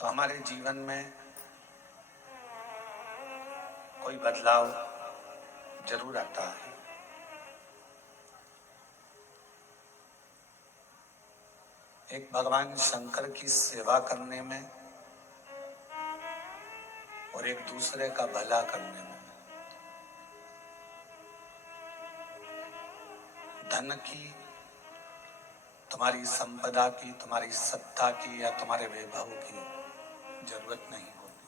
तो हमारे जीवन में कोई बदलाव जरूर आता है। एक भगवान शंकर की सेवा करने में और एक दूसरे का भला करने में। धन की, तुम्हारी संपदा की, तुम्हारी सत्ता की या तुम्हारे वैभव की जरूरत नहीं होती।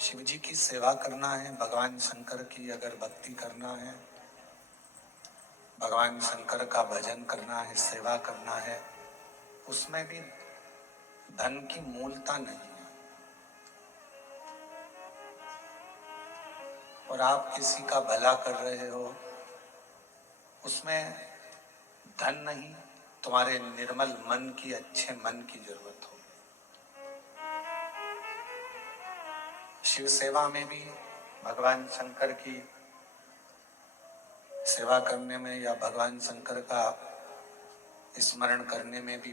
शिव जी की सेवा करना है, भगवान शंकर की अगर भक्ति करना है, भगवान शंकर का भजन करना है, सेवा करना है, उसमें भी धन की मूलता नहीं है। और आप किसी का भला कर रहे हो, उसमें धन नहीं, तुम्हारे निर्मल मन की, अच्छे मन की जरूरत हो। शिव सेवा में भी भगवान शंकर की सेवा करने में या भगवान शंकर का स्मरण करने में भी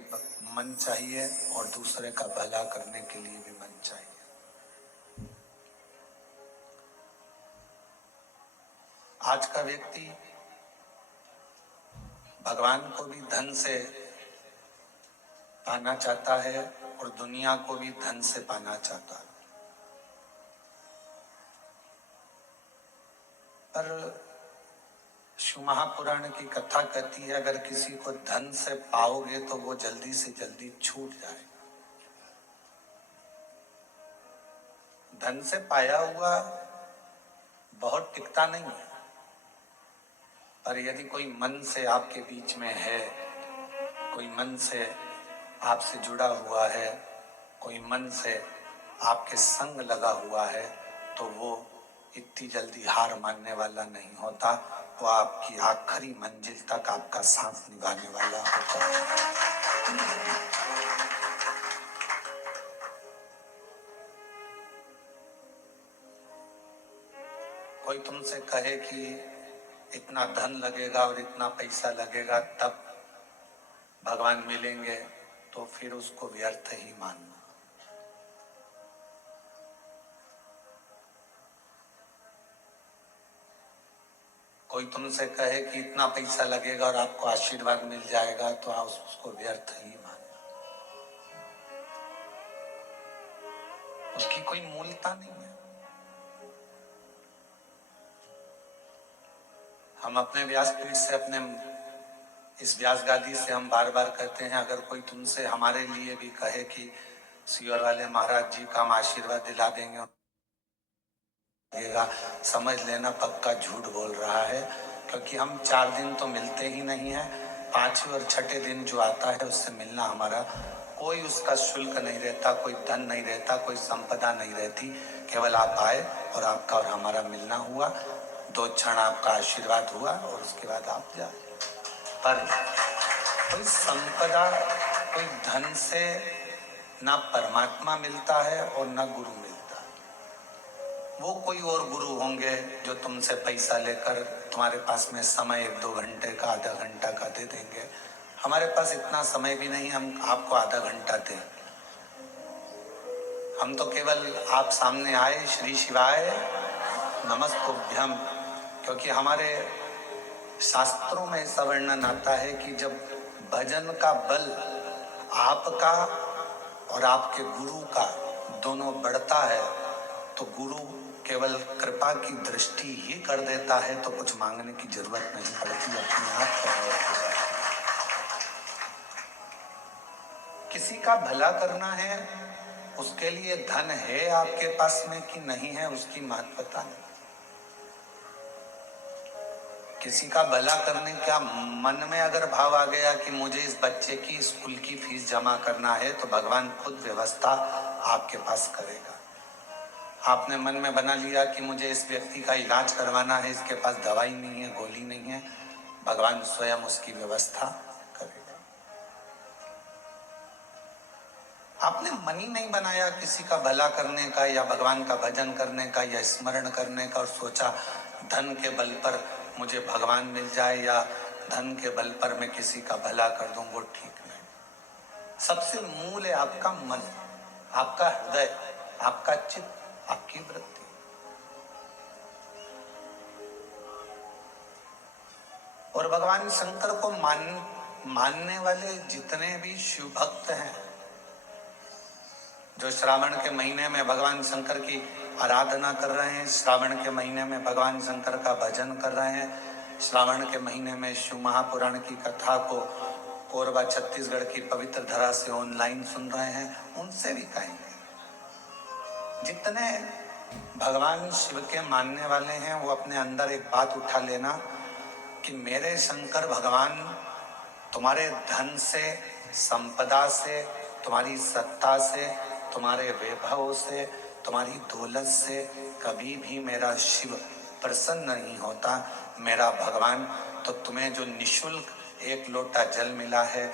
मन चाहिए और दूसरे का भला करने के लिए भी मन चाहिए। आज का व्यक्ति भगवान को भी धन से पाना चाहता है और दुनिया को भी धन से पाना चाहता है। पर शिव महापुराण की कथा कहती है, अगर किसी को धन से पाओगे तो वो जल्दी से जल्दी छूट जाएगा। धन से पाया हुआ बहुत टिकता नहीं है, पर यदि कोई मन से आपके बीच में है, कोई मन से आपसे जुड़ा हुआ है, कोई मन से आपके संग लगा हुआ है, तो वो इतनी जल्दी हार मानने वाला नहीं होता। वो आपकी आखिरी मंजिल तक आपका साथ निभाने वाला होता है। कोई तुमसे कहे कि इतना धन लगेगा और इतना पैसा लगेगा तब भगवान मिलेंगे, तो फिर उसको व्यर्थ ही मानना। कोई तुमसे कहे कि इतना पैसा लगेगा और आपको आशीर्वाद मिल जाएगा, तो आप उसको व्यर्थ ही मानना। उसकी कोई मूलता नहीं है। हम अपने व्यासपीठ से, अपने इस व्यास गादी से हम बार बार कहते हैं, अगर कोई तुमसे हमारे लिए भी कहे कि सियोर वाले महाराज जी का हम आशीर्वाद दिला देंगे, समझ लेना पक्का झूठ बोल रहा है। क्योंकि हम 4 दिन तो मिलते ही नहीं है, 5वें और 6ठे दिन जो आता है उससे मिलना हमारा कोई उसका शुल्क नहीं रहता, कोई धन नहीं रहता, कोई संपदा नहीं रहती। केवल आप आए और आपका और हमारा मिलना हुआ, 2 क्षण आपका आशीर्वाद हुआ और उसके बाद आप जाए। पर कोई संपदा, कोई धन से ना परमात्मा मिलता है और ना गुरु मिलता है। वो कोई और गुरु होंगे जो तुमसे पैसा लेकर तुम्हारे पास में समय 1-2 घंटे का, आधा घंटा का दे देंगे। हमारे पास इतना समय भी नहीं हम आपको आधा घंटा दें। हम तो केवल आप सामने आए, श्री शिवाय नमस्तुभ्यम, क्योंकि हमारे शास्त्रों में ऐसा वर्णन आता है कि जब भजन का बल आपका और आपके गुरु का दोनों बढ़ता है, तो गुरु केवल कृपा की दृष्टि ही कर देता है, तो कुछ मांगने की जरूरत नहीं पड़ती, अपने आप करने की। किसी का भला करना है, उसके लिए धन है आपके पास में कि नहीं है, उसकी महत्वता नहीं। किसी का भला करने का मन में अगर भाव आ गया कि मुझे इस बच्चे की स्कूल की फीस जमा करना है, तो भगवान खुद व्यवस्था आपके पास करेगा। आपने मन में बना लिया कि मुझे इस व्यक्ति का इलाज करवाना है, इसके पास दवाई नहीं है, गोली नहीं है, भगवान स्वयं उसकी व्यवस्था करेगा। आपने मन ही नहीं बनाया किसी का भला करने का या भगवान का भजन करने का या स्मरण करने का और सोचा धन के बल पर मुझे भगवान मिल जाए या धन के बल पर मैं किसी का भला कर दूं, वो ठीक नहीं। सबसे मूल है आपका मन, आपका हृदय, आपका चित्त, आपकी वृत्ति। और भगवान शंकर को मानने वाले जितने भी शिव भक्त हैं, जो श्रावण के महीने में भगवान शंकर की आराधना कर रहे हैं, श्रावण के महीने में भगवान शंकर का भजन कर रहे हैं, श्रावण के महीने में शिव महापुराण की कथा को कोरबा छत्तीसगढ़ की पवित्र धरा से ऑनलाइन सुन रहे हैं, उनसे भी कहेंगे, जितने भगवान शिव के मानने वाले हैं, वो अपने अंदर एक बात उठा लेना कि मेरे शंकर भगवान तुम्हारे धन से, संपदा से, तुम्हारी सत्ता से, तुम्हारे वैभव से, तुम्हारी दौलत से कभी भी मेरा शिव प्रसन्न नहीं होता। मेरा भगवान, तो तुम्हें जो निशुल्क एक लोटा जल मिला है,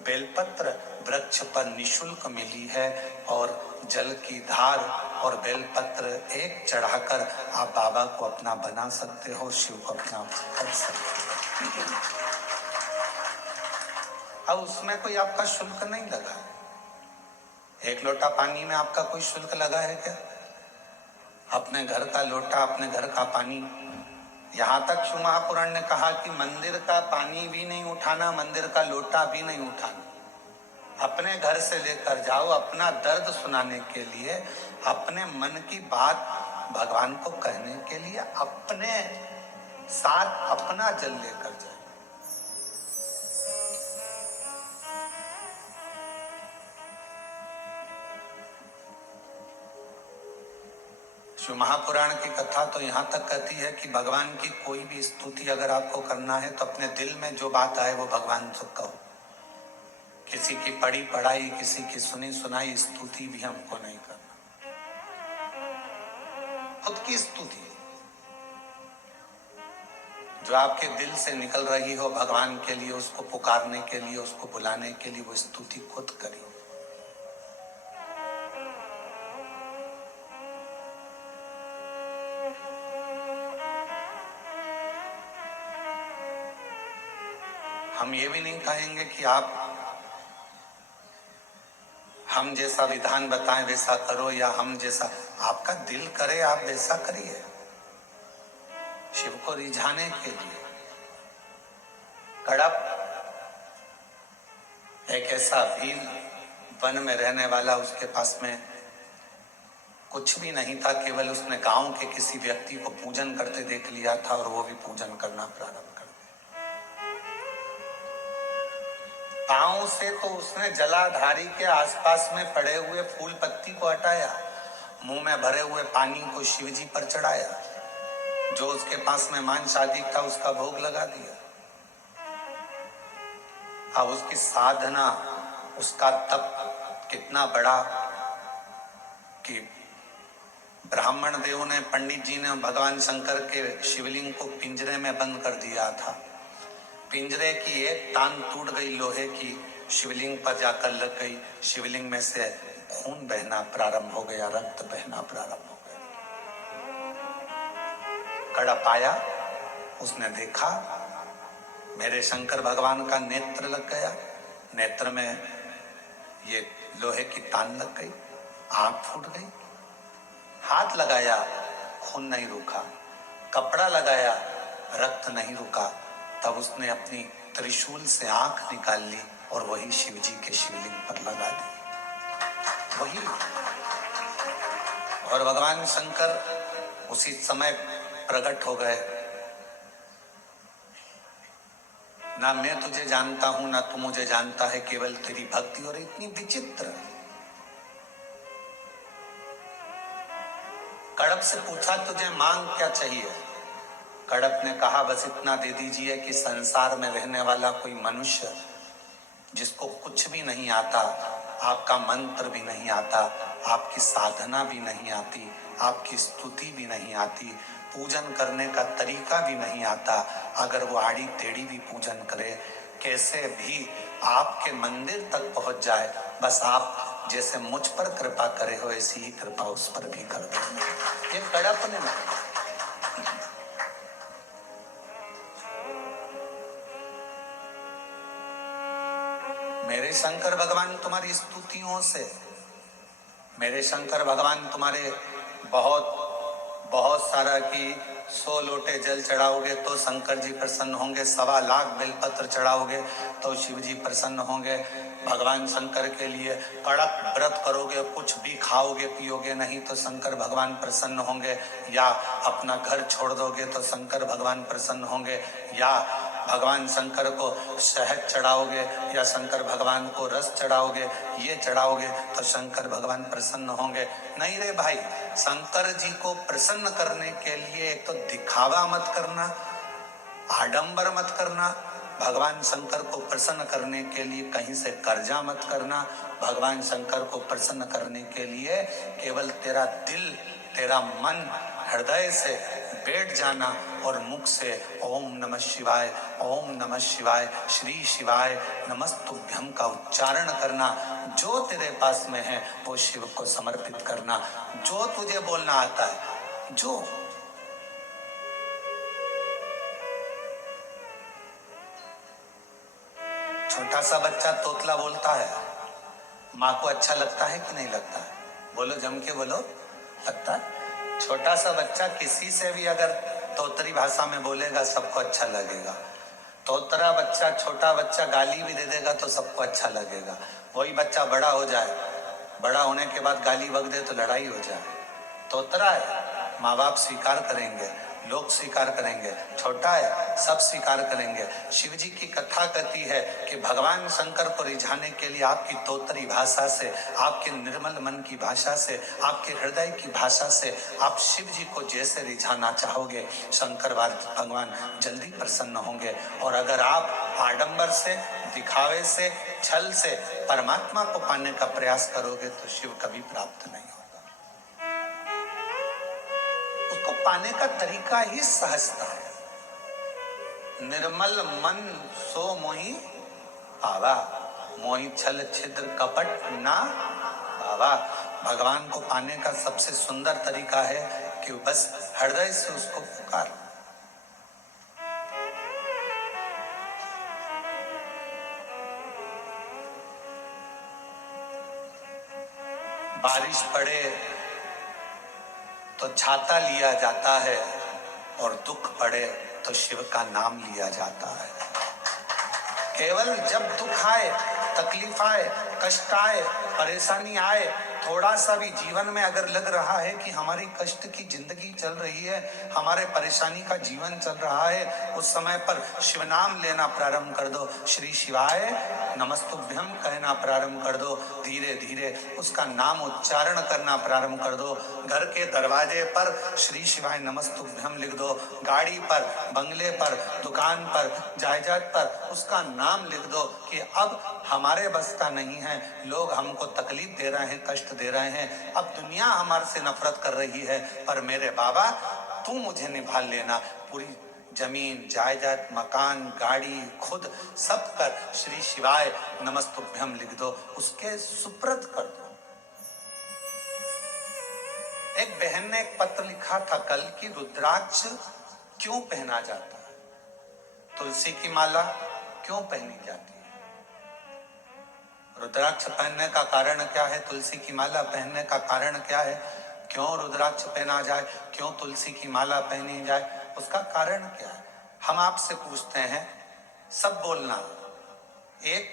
बेलपत्र वृक्ष पर निशुल्क मिली है, और जल की धार और बेलपत्र एक चढ़ाकर आप बाबा को अपना बना सकते हो, शिव को अपना कर सकते हो। अब उसमें कोई आपका शुल्क नहीं लगा है। एक लोटा पानी में आपका कोई शुल्क लगा है क्या? अपने घर का लोटा, अपने घर का पानी, यहाँ तक शिव महापुराण ने कहा कि मंदिर का पानी भी नहीं उठाना, मंदिर का लोटा भी नहीं उठाना, अपने घर से लेकर जाओ, अपना दर्द सुनाने के लिए, अपने मन की बात भगवान को कहने के लिए अपने साथ अपना जल लेकर जाओ। शिव महापुराण की कथा तो यहाँ तक कहती है कि भगवान की कोई भी स्तुति अगर आपको करना है तो अपने दिल में जो बात आए वो भगवान से कहो। किसी की पढ़ी पढ़ाई, किसी की सुनी सुनाई स्तुति भी हमको नहीं करना, खुद की स्तुति जो आपके दिल से निकल रही हो भगवान के लिए, उसको पुकारने के लिए, उसको बुलाने के लिए, वो स्तुति खुद करिए। हम ये भी नहीं कहेंगे कि आप हम जैसा विधान बताएं वैसा करो, या हम जैसा आपका दिल करे आप वैसा करिए, शिव को रिझाने के लिए। कड़प एक ऐसा भील वन में रहने वाला, उसके पास में कुछ भी नहीं था, केवल उसने गांव के किसी व्यक्ति को पूजन करते देख लिया था और वो भी पूजन करना प्रारंभ कर दिया। पांव से तो उसने जलाधारी के आसपास में पड़े हुए फूल पत्ती को हटाया, मुंह में भरे हुए पानी को शिवजी पर चढ़ाया, जो उसके पास में मांस आदि था उसका भोग लगा दिया। अब उसकी साधना, उसका तप कितना बड़ा कि ब्राह्मण देव ने, पंडित जी ने भगवान शंकर के शिवलिंग को पिंजरे में बंद कर दिया था। पिंजरे की एक तान टूट गई लोहे की, शिवलिंग पर जाकर लग गई, शिवलिंग में से खून बहना प्रारंभ हो गया, रक्त बहना प्रारंभ हो गया। कड़प आया, उसने देखा मेरे शंकर भगवान का नेत्र लग गया, नेत्र में ये लोहे की तान लग गई, आंख फूट गई। हाथ लगाया, खून नहीं रुका, कपड़ा लगाया, रक्त नहीं रुका। तब उसने अपनी त्रिशूल से आंख निकाल ली और वही शिवजी के शिवलिंग पर लगा दी, वही। और भगवान शंकर उसी समय प्रकट हो गए। ना मैं तुझे जानता हूं, ना तू मुझे जानता है, केवल तेरी भक्ति। और इतनी विचित्र। कड़प से पूछा तुझे मांग क्या चाहिए? कड़प ने कहा बस इतना दे दीजिए कि संसार में रहने वाला कोई मनुष्य जिसको कुछ भी नहीं आता, आपका मंत्र भी नहीं आता, आपकी साधना भी नहीं आती, आपकी स्तुति भी नहीं आती, पूजन करने का तरीका भी नहीं आता, अगर वो आड़ी टेढ़ी भी पूजन करे, कैसे भी आपके मंदिर तक पहुंच जाए, बस आप जैसे मुझ पर कृपा करे हो ऐसी ही कृपा उस पर भी कर दो। ये कड़प ने मेरे शंकर भगवान तुम्हारी स्तुतियों से, मेरे शंकर भगवान तुम्हारे बहुत बहुत सारा कि 100 लोटे जल चढ़ाओगे तो शंकर जी प्रसन्न होंगे, 1.25 बेलपत्र चढ़ाओगे तो शिव जी प्रसन्न होंगे। भगवान शंकर के लिए कड़क व्रत करोगे, कुछ भी खाओगे पियोगे नहीं तो शंकर भगवान प्रसन्न होंगे, या अपना घर छोड़ दोगे तो शंकर भगवान प्रसन्न होंगे, या भगवान शंकर को शहद चढ़ाओगे या शंकर भगवान को रस चढ़ाओगे, ये चढ़ाओगे तो शंकर भगवान प्रसन्न होंगे। नहीं रे भाई, शंकर जी को प्रसन्न करने के लिए एक तो दिखावा मत करना, आडंबर मत करना, भगवान शंकर को प्रसन्न करने के लिए कहीं से कर्जा मत करना, भगवान शंकर को प्रसन्न करने के लिए केवल तेरा दिल, तेरा मन हृदय से बैठ जाना और मुख से ओम नमः शिवाय, ओम नमः शिवाय, श्री शिवाय नमस्तुभ्यम का उच्चारण करना। जो तेरे पास में है वो शिव को समर्पित करना, जो तुझे बोलना आता है, जो छोटा सा बच्चा तोतला बोलता है, माँ को अच्छा लगता है कि नहीं लगता है? बोलो, जम के बोलो, लगता है। छोटा सा बच्चा किसी से भी अगर तोतरी भाषा में बोलेगा सबको अच्छा लगेगा। तोतरा बच्चा, छोटा बच्चा गाली भी दे देगा तो सबको अच्छा लगेगा। वही बच्चा बड़ा हो जाए, बड़ा होने के बाद गाली बक दे तो लड़ाई हो जाए। तोतरा है, माँ बाप स्वीकार करेंगे, लोग स्वीकार करेंगे, छोटा है सब स्वीकार करेंगे। शिव जी की कथा कहती है कि भगवान शंकर को रिझाने के लिए आपकी तोतरी भाषा से, आपके निर्मल मन की भाषा से, आपके हृदय की भाषा से आप शिव जी को जैसे रिझाना चाहोगे शंकर भगवान जल्दी प्रसन्न होंगे। और अगर आप आडंबर से, दिखावे से, छल से परमात्मा को पाने का प्रयास करोगे तो शिव कभी प्राप्त नहीं होगा। उसको पाने का तरीका ही सहजता है। निर्मल मन सो मोहि पावा, मोहि छल छिद्र कपट ना पावा। भगवान को पाने का सबसे सुंदर तरीका है कि बस हृदय से उसको पुकार। बारिश पड़े तो छाता लिया जाता है और दुख पड़े तो शिव का नाम लिया जाता है। केवल जब दुख आए, तकलीफ आए, कष्ट आए, परेशानी आए, थोड़ा सा भी जीवन में अगर लग रहा है कि हमारी कष्ट की जिंदगी चल रही है, हमारे परेशानी का जीवन चल रहा है, उस समय पर शिव नाम लेना प्रारंभ कर दो, श्री शिवाय नमस्तुभ्यम कहना प्रारंभ कर दो। धीरे धीरे उसका नाम उच्चारण करना प्रारंभ कर दो। घर के दरवाजे पर श्री शिवाय नमस्तुभ्यम लिख दो, गाड़ी पर, बंगले पर, दुकान पर, जायदाद पर उसका नाम लिख दो कि अब हमारे बस का नहीं है, लोग हमको तकलीफ दे रहे हैं, कष्ट दे रहे हैं, अब दुनिया हमारे से नफरत कर रही है, पर मेरे बाबा तू मुझे निभा लेना। पूरी जमीन, जायदाद, मकान, गाड़ी, खुद सब कर श्री शिवाय नमस्तुभ्यम लिख दो, उसके सुप्रत कर दो। एक बहन ने एक पत्र लिखा था कल कि रुद्राक्ष क्यों पहना जाता है, तुलसी की माला क्यों पहनी जाती है? रुद्राक्ष पहनने का कारण क्या है? तुलसी की माला पहनने का कारण क्या है? क्यों रुद्राक्ष पहना जाए, क्यों तुलसी की माला पहनी जाए, उसका कारण क्या है? हम आपसे पूछते हैं, सब बोलना। एक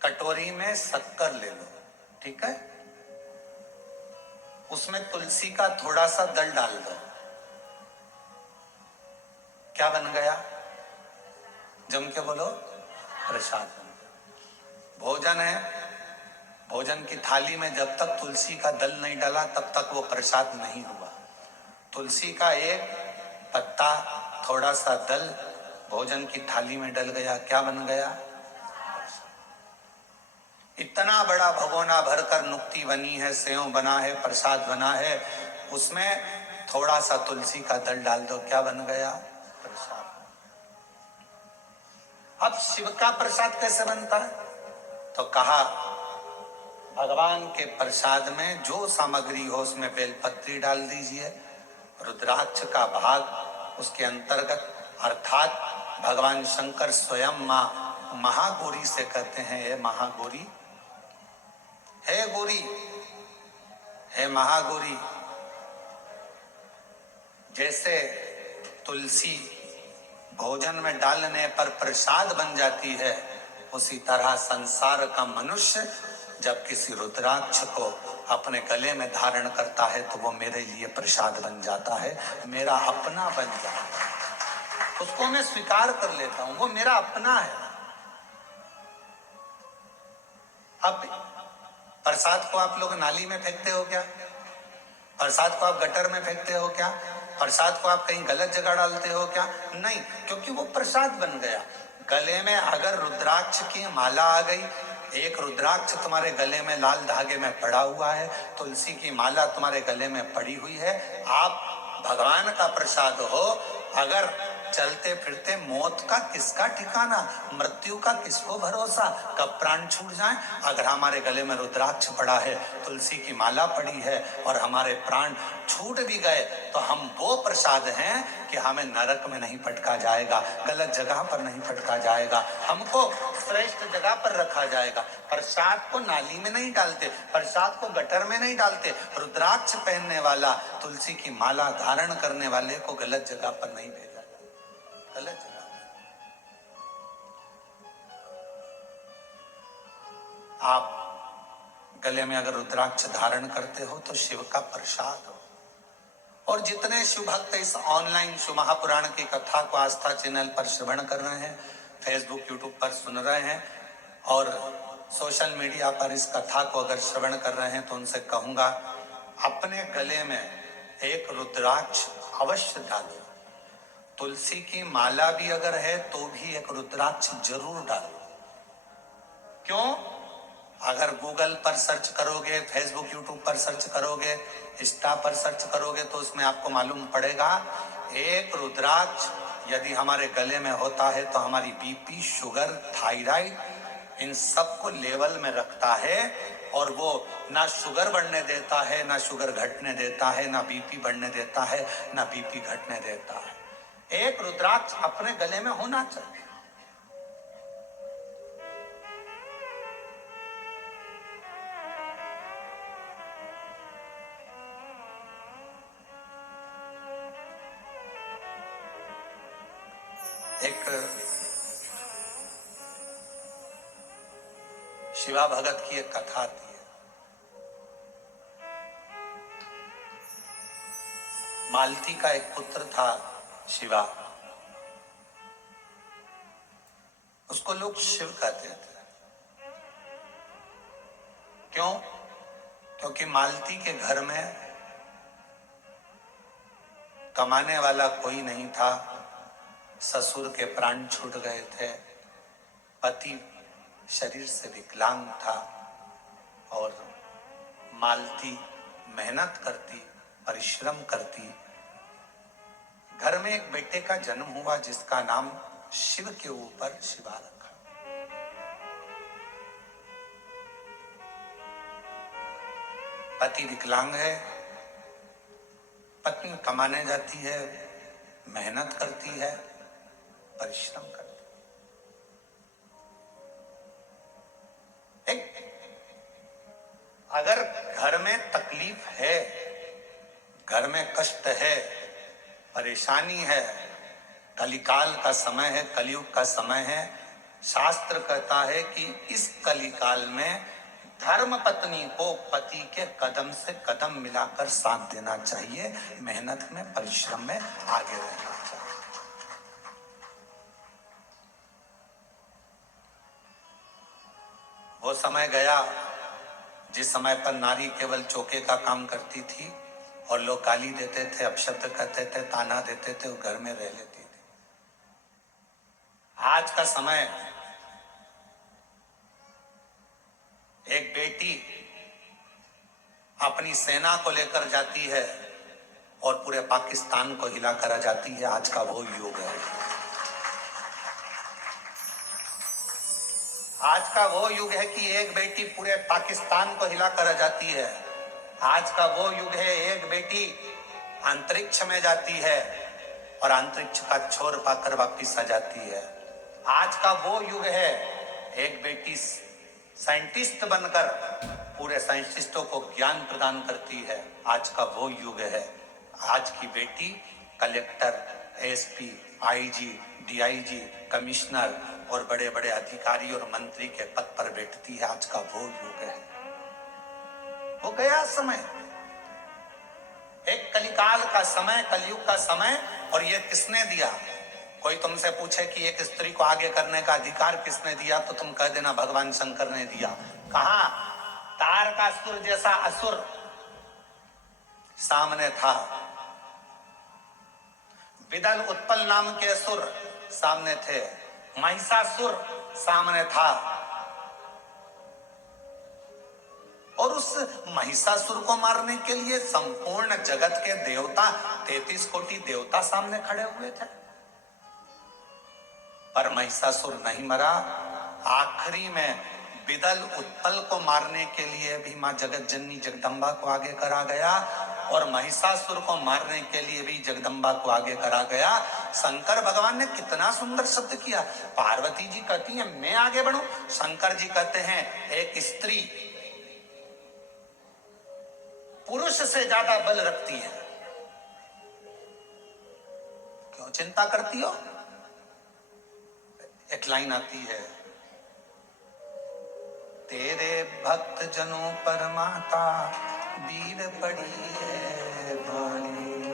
कटोरी में शक्कर ले लो, ठीक है, उसमें तुलसी का थोड़ा सा दल डाल दो, क्या बन गया? जम के बोलो, प्रसाद बन गया। भोजन है, भोजन की थाली में जब तक तुलसी का दल नहीं डाला तब तक वो प्रसाद नहीं हुआ। तुलसी का एक पत्ता, थोड़ा सा दल भोजन की थाली में डल गया, क्या बन गया? इतना बड़ा भगोना भरकर नुक्ति बनी है, सेव बना है, प्रसाद बना है, उसमें थोड़ा सा तुलसी का दल डाल दो, क्या बन गया? प्रसाद। अब शिव का प्रसाद कैसे बनता है? तो कहा भगवान के प्रसाद में जो सामग्री हो उसमें बेलपत्री डाल दीजिए, रुद्राक्ष का भाग उसके अंतर्गत, अर्थात भगवान शंकर स्वयं मां महागौरी से कहते हैं, हे महागौरी, हे गौरी, हे महागौरी। जैसे तुलसी भोजन में डालने पर प्रसाद बन जाती है, उसी तरह संसार का मनुष्य जब किसी रुद्राक्ष को अपने गले में धारण करता है तो वो मेरे लिए प्रसाद बन जाता है, मेरा अपना बन जाता है। उसको मैं स्वीकार कर लेता हूं, वो मेरा अपना है। अब प्रसाद को आप लोग नाली में फेंकते हो क्या? प्रसाद को आप गटर में फेंकते हो क्या? प्रसाद को आप कहीं गलत जगह डालते हो क्या? नहीं, क्योंकि वो प्रसाद बन गया। गले में अगर रुद्राक्ष की माला आ गई, एक रुद्राक्ष तुम्हारे गले में लाल धागे में पड़ा हुआ है, तुलसी की माला तुम्हारे गले में पड़ी हुई है, आप भगवान का प्रसाद हो। अगर चलते फिरते मौत का किसका ठिकाना, मृत्यु का किसको भरोसा, कब प्राण छूट जाए। अगर हमारे गले में रुद्राक्ष पड़ा है, तुलसी की माला पड़ी है और हमारे प्राण छूट भी गए तो हम वो प्रसाद हैं कि हमें नरक में नहीं पटका जाएगा, गलत जगह पर नहीं पटका जाएगा, हमको श्रेष्ठ जगह पर रखा जाएगा। प्रसाद को नाली में नहीं डालते, प्रसाद को गटर में नहीं डालते। रुद्राक्ष पहनने वाला, तुलसी की माला धारण करने वाले को गलत जगह पर नहीं भेजा, गलत जगह। आप गले में अगर रुद्राक्ष धारण करते हो तो शिव का प्रसाद हो। और जितने शिव भक्त इस ऑनलाइन शिव महापुराण की कथा को आस्था चैनल पर श्रवण कर रहे हैं, फेसबुक यूट्यूब पर सुन रहे हैं और सोशल मीडिया पर इस कथा को अगर श्रवण कर रहे हैं, तो उनसे कहूंगा अपने गले में एक रुद्राक्ष अवश्य डालो। तुलसी की माला भी अगर है तो भी एक रुद्राक्ष जरूर डालो। क्यों? अगर गूगल पर सर्च करोगे, फेसबुक यूट्यूब पर सर्च करोगे, इंस्टा पर सर्च करोगे तो उसमें आपको मालूम पड़ेगा एक रुद्राक्ष यदि हमारे गले में होता है तो हमारी बीपी, शुगर, थायराइड, इन सबको लेवल में रखता है। और वो ना शुगर बढ़ने देता है, ना शुगर घटने देता है, ना बीपी बढ़ने देता है, ना बीपी घटने देता है। एक रुद्राक्ष अपने गले में होना चाहिए। एक शिवा भगत की एक कथा आती है। मालती का एक पुत्र था शिवा, उसको लोग शिव कहते थे। क्यों? क्योंकि मालती के घर में कमाने वाला कोई नहीं था, ससुर के प्राण छूट गए थे, पति शरीर से विकलांग था और मालती मेहनत करती, परिश्रम करती। घर में एक बेटे का जन्म हुआ जिसका नाम शिव के ऊपर शिवा रखा। पति विकलांग है, पत्नी कमाने जाती है, मेहनत करती है, परिश्रम करती है। अगर घर में तकलीफ है, घर में कष्ट है, परेशानी है, कलिकाल का समय है, कलयुग का समय है, शास्त्र कहता है कि इस कलिकाल में धर्म पत्नी को पति के कदम से कदम मिलाकर साथ देना चाहिए, मेहनत में, परिश्रम में आगे रहना चाहिए। वो समय गया जिस समय पर नारी केवल चौके का काम करती थी और लोग गाली देते थे, अपशब्द कहते थे, ताना देते थे, वो घर में रह लेती थी। आज का समय एक बेटी अपनी सेना को लेकर जाती है और पूरे पाकिस्तान को हिलाकर आ जाती है। आज का वो युग है। आज का वो युग है कि एक बेटी पूरे पाकिस्तान को हिलाकर आ जाती है। आज का वो युग है एक बेटी अंतरिक्ष में जाती है और अंतरिक्ष का छोर पाकर वापिस आ जाती है। आज का वो युग है, एक बेटी साइंटिस्ट बनकर पूरे साइंटिस्टों को ज्ञान प्रदान करती है। आज का वो युग है। आज की बेटी collector, SP, IG, DIG, commissioner और बड़े बड़े अधिकारी और मंत्री के पद पर बैठती है। आज का वो युग है। वो गया समय, एक कलिकाल का समय, कलयुग का समय। और ये किसने दिया? कोई तुमसे पूछे कि एक स्त्री को आगे करने का अधिकार किसने दिया, तो तुम कह देना भगवान शंकर ने दिया। कहां? तारकासुर जैसा असुर सामने था, विदल उत्पल नाम के असुर सामने थे, महिषासुर सामने था। और उस महिषासुर को मारने के लिए संपूर्ण जगत के देवता, 33 कोटि देवता सामने खड़े हुए थे। पर महिषासुर नहीं मरा। आखिरी में विदल उत्पल को मारने के लिए भी मां जगत जननी जगदम्बा को आगे करा गया, और महिषासुर को मारने के लिए भी जगदम्बा को आगे करा गया। शंकर भगवान ने कितना सुंदर शब्द किया। पार्वती जी कहती हैं मैं आगे बढ़ूं, शंकर जी कहते हैं एक स्त्री पुरुष से ज्यादा बल रखती है, क्यों चिंता करती हो? एक लाइन आती है, तेरे भक्त जनों पर माता वीर पड़ी है भारी,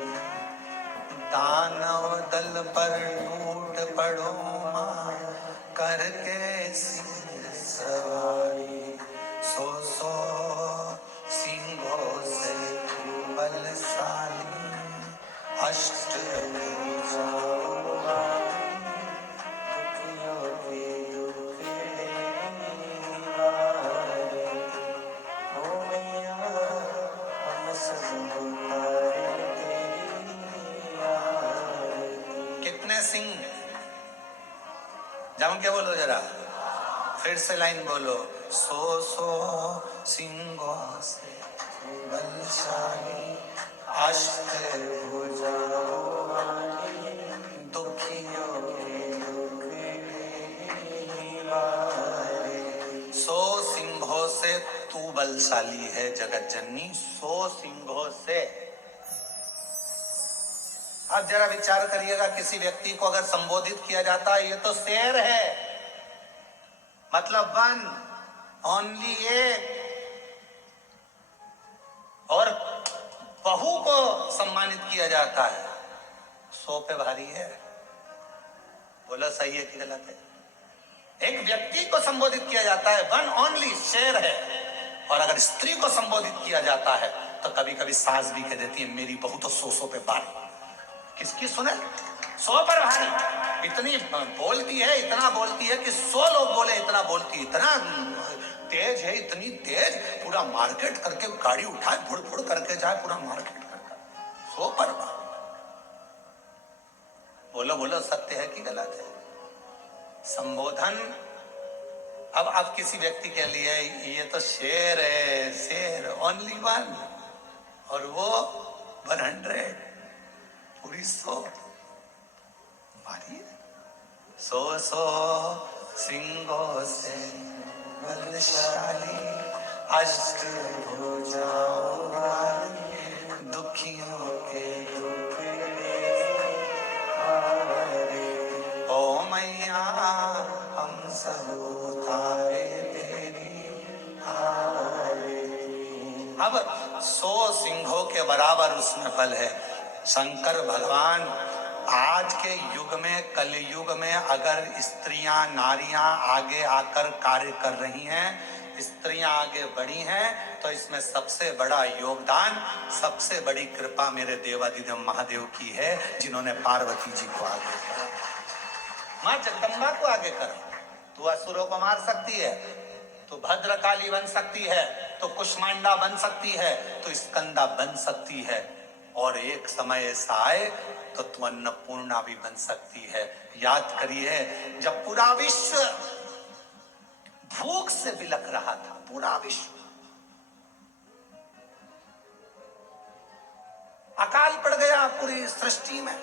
दानव दल पर टूट पड़ो मां करके सिंह सवारी, सो सिंहों से बलशाली अष्ट सिंह जम के बोलो जरा, फिर से लाइन बोलो, सो सिंहों से बलशाली अष्टभुजा दुखियों के दुख। 100 सिंहों से तू बलशाली है जगत जननी, 100 सिंहों से। अब जरा विचार करिएगा, किसी व्यक्ति को अगर संबोधित किया जाता है ये तो शेर है, मतलब वन ओनली एक, और बहू को सम्मानित किया जाता है 100 पे भारी है। बोलो सही है कि गलत है? एक व्यक्ति को संबोधित किया जाता है वन ओनली, शेर है। और अगर स्त्री को संबोधित किया जाता है तो कभी कभी सास भी कह देती है मेरी बहू तो 100 पे भारी। किसकी सुने? 100 पर भारी। इतनी बोलती है, इतना बोलती है कि 100 लोग बोले इतना बोलती, इतना तेज है, इतनी तेज, पूरा मार्केट करके गाड़ी उठाए भुड़ भुड़ करके जाए, पूरा मार्केट करके 100 पर भारी। बोलो बोलो सत्य है कि गलत है? संबोधन अब किसी व्यक्ति के लिए ये तो शेर है, शेर ओनली वन, और वो 100 पूरी 100 मारी। 100 सिंहों से बलशाली अष्टभुजाओं वाली दुखियों के दुख हारे। ओ मैया हम सब उतारे तेरी आरती। अब 100 सिंहों के बराबर उसमें बल है। शंकर भगवान आज के युग में, कलयुग में अगर स्त्रियां, नारियां आगे आकर कार्य कर रही हैं, स्त्रियां आगे बढ़ी हैं, तो इसमें सबसे बड़ा योगदान, सबसे बड़ी कृपा मेरे देवाधिदेव महादेव की है, जिन्होंने पार्वती जी को आगे करा, मां जगदम्बा को आगे करा। तू असुरों को मार सकती है, तो भद्रकाली बन सकती है, तो कुष्मांडा बन सकती है, तो स्कंदा बन सकती है, और एक समय ऐसा आए तो तू अन्नपूर्णा भी बन सकती है। याद करिए जब पूरा विश्व भूख से बिलख रहा था, पूरा विश्व, अकाल पड़ गया पूरी सृष्टि में,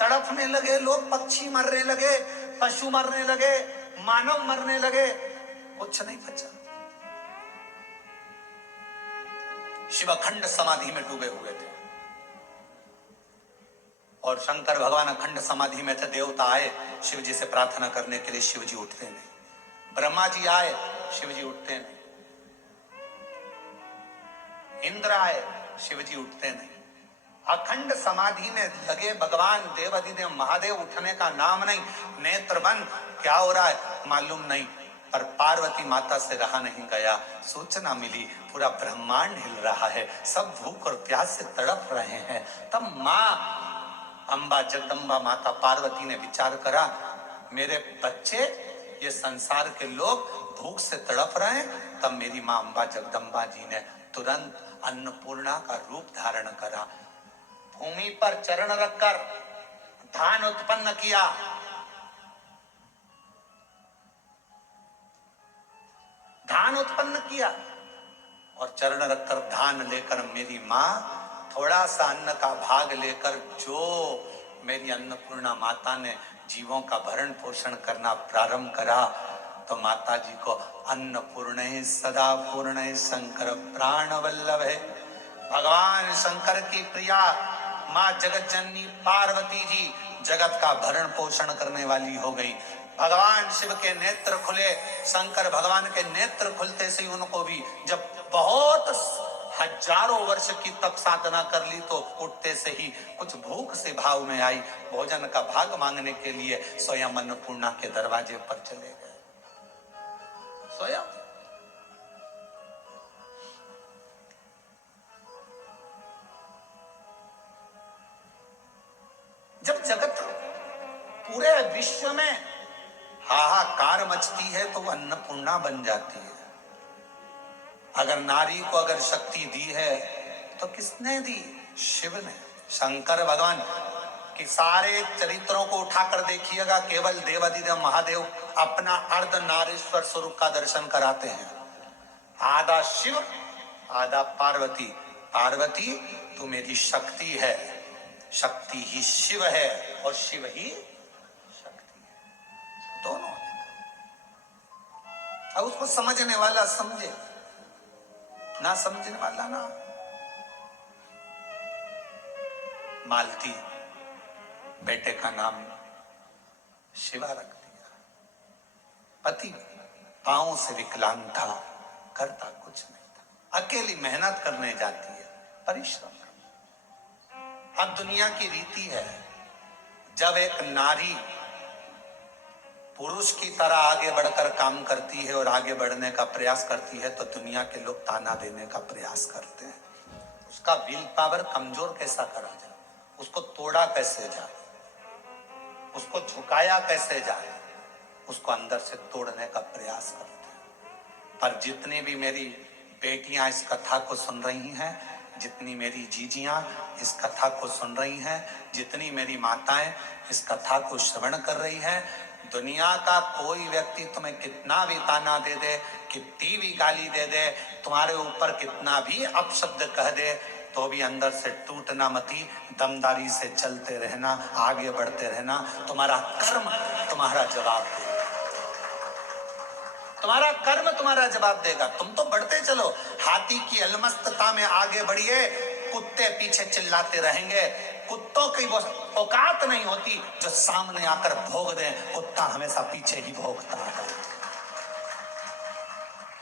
तड़पने लगे लोग, पक्षी मरने लगे, पशु मरने लगे, मानव मरने लगे, कुछ नहीं बचा। शिव अखंड समाधि में डूबे हुए थे और शंकर भगवान अखंड समाधि में थे। देवता आए शिव जी से प्रार्थना करने के लिए, शिव जी उठते नहीं। ब्रह्मा जी आए, शिव जी उठते नहीं। इंद्र आए, शिव जी उठते नहीं। अखंड समाधि में लगे भगवान देवाधिदेव महादेव, उठने का नाम नहीं। नेत्र बंद, क्या हो रहा है मालूम नहीं, पर पार्वती माता से रहा नहीं गया। सूचना मिली पूरा ब्रह्मांड हिल रहा है, सब भूख और प्यास से तड़प रहे हैं। तब माँ अम्बा जगदम्बा माता पार्वती ने विचार करा, मेरे बच्चे ये संसार के लोग भूख से तड़प रहे हैं। तब मेरी माँ अम्बा जगदम्बा जी ने तुरंत अन्नपूर्णा का रूप धारण करा। भूमि पर चरण रखकर धान उत्पन्न किया। धान उत्पन्न किया और चरण रखकर धान लेकर मेरी मां थोड़ा सा अन्न का भाग लेकर, जो मेरी अन्नपूर्णा माता ने जीवों का भरण पोषण करना प्रारंभ करा, तो माता जी को अन्नपूर्ण सदा पूर्ण शंकर प्राण वल्लभ है। भगवान शंकर की प्रिया माँ जगत जननी पार्वती जी जगत का भरण पोषण करने वाली हो गई। भगवान शिव के नेत्र खुले, शंकर भगवान के नेत्र खुलते से उनको भी, जब बहुत हजारों वर्ष की तप साधना कर ली, तो उठते से ही कुछ भूख से भाव में आई, भोजन का भाग मांगने के लिए स्वयं अन्नपूर्णा के दरवाजे पर चले गए। स्वयं जब जगत पूरे विश्व में हाहाकार मचती है तो वो अन्नपूर्णा बन जाती है। अगर नारी को अगर शक्ति दी है तो किसने दी? शिव ने। शंकर भगवान कि सारे चरित्रों को उठाकर देखिएगा, केवल देवाधिदेव महादेव अपना अर्ध नारीश्वर स्वरूप का दर्शन कराते हैं। आधा शिव आधा पार्वती। पार्वती तू मेरी शक्ति है, शक्ति ही शिव है और शिव ही शक्ति है, दोनों। अब उसको समझने वाला समझे, ना समझने वाला ना। मालती बेटे का नाम शिवा रख दिया। पति पांव से विकलांग था, करता कुछ नहीं था। अकेली मेहनत करने जाती है, परिश्रम करती। अब दुनिया की रीति है, जब एक नारी पुरुष की तरह आगे बढ़कर काम करती है और आगे बढ़ने का प्रयास करती है, तो दुनिया के लोग ताना देने का प्रयास करते हैं। उसका विल पावर कमजोर कैसा करा जाए, उसको तोड़ा कैसे जाए, उसको झुकाया कैसे जाए, उसको अंदर से तोड़ने का प्रयास करते हैं। पर जितनी भी मेरी बेटियां इस कथा को सुन रही हैं, जितनी मेरी जीजियां इस कथा को सुन रही हैं, जितनी मेरी माताएं इस कथा को श्रवण कर रही हैं, दुनिया का कोई व्यक्ति तुम्हें कितना भी ताना दे दे, कितनी भी गाली दे दे, तुम्हारे ऊपर कितना भी अपशब्द कह दे, तो भी अंदर से टूटना मती, दमदारी से चलते रहना, आगे बढ़ते रहना। तुम्हारा कर्म तुम्हारा जवाब देगा, तुम्हारा कर्म तुम्हारा जवाब देगा। तुम तो बढ़ते चलो, हाथी की अलमस्तता में आगे बढ़िए, कुत्ते पीछे चिल्लाते रहेंगे। कुत्तों की वो औकात नहीं होती जो सामने आकर भोग दें, कुत्ता हमेशा पीछे ही भोगता है।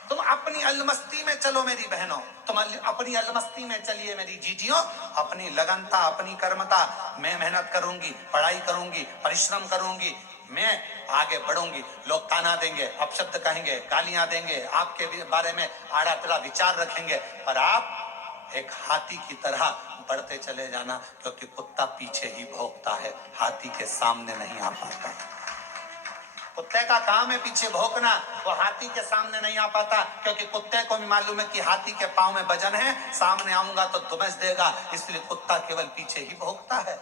तुम अपनी अलमस्ती में चलो मेरी बहनों, तुम अपनी अलमस्ती में चलिए मेरी जीजियों, अपनी लगनता, अपनी कर्मता। मैं मेहनत करूंगी, पढ़ाई करूंगी, परिश्रम करूंगी, मैं आगे बढ़ूंगी। लोग ताना देंगे, अपशब्द कहेंगे, गालियां देंगे, आपके बारे में आड़ा टेढ़ा विचार रखेंगे, पर आप एक हाथी की तरह बढ़ते चले जाना, क्योंकि कुत्ता पीछे ही भौंकता है, हाथी के सामने नहीं आ पाता। कुत्ते का काम है पीछे भौंकना, वो हाथी के सामने नहीं आ पाता, क्योंकि कुत्ते को भी मालूम है कि हाथी के पांव में वजन है, सामने आऊंगा तो दुमस देगा, इसलिए कुत्ता केवल पीछे ही भौंकता है,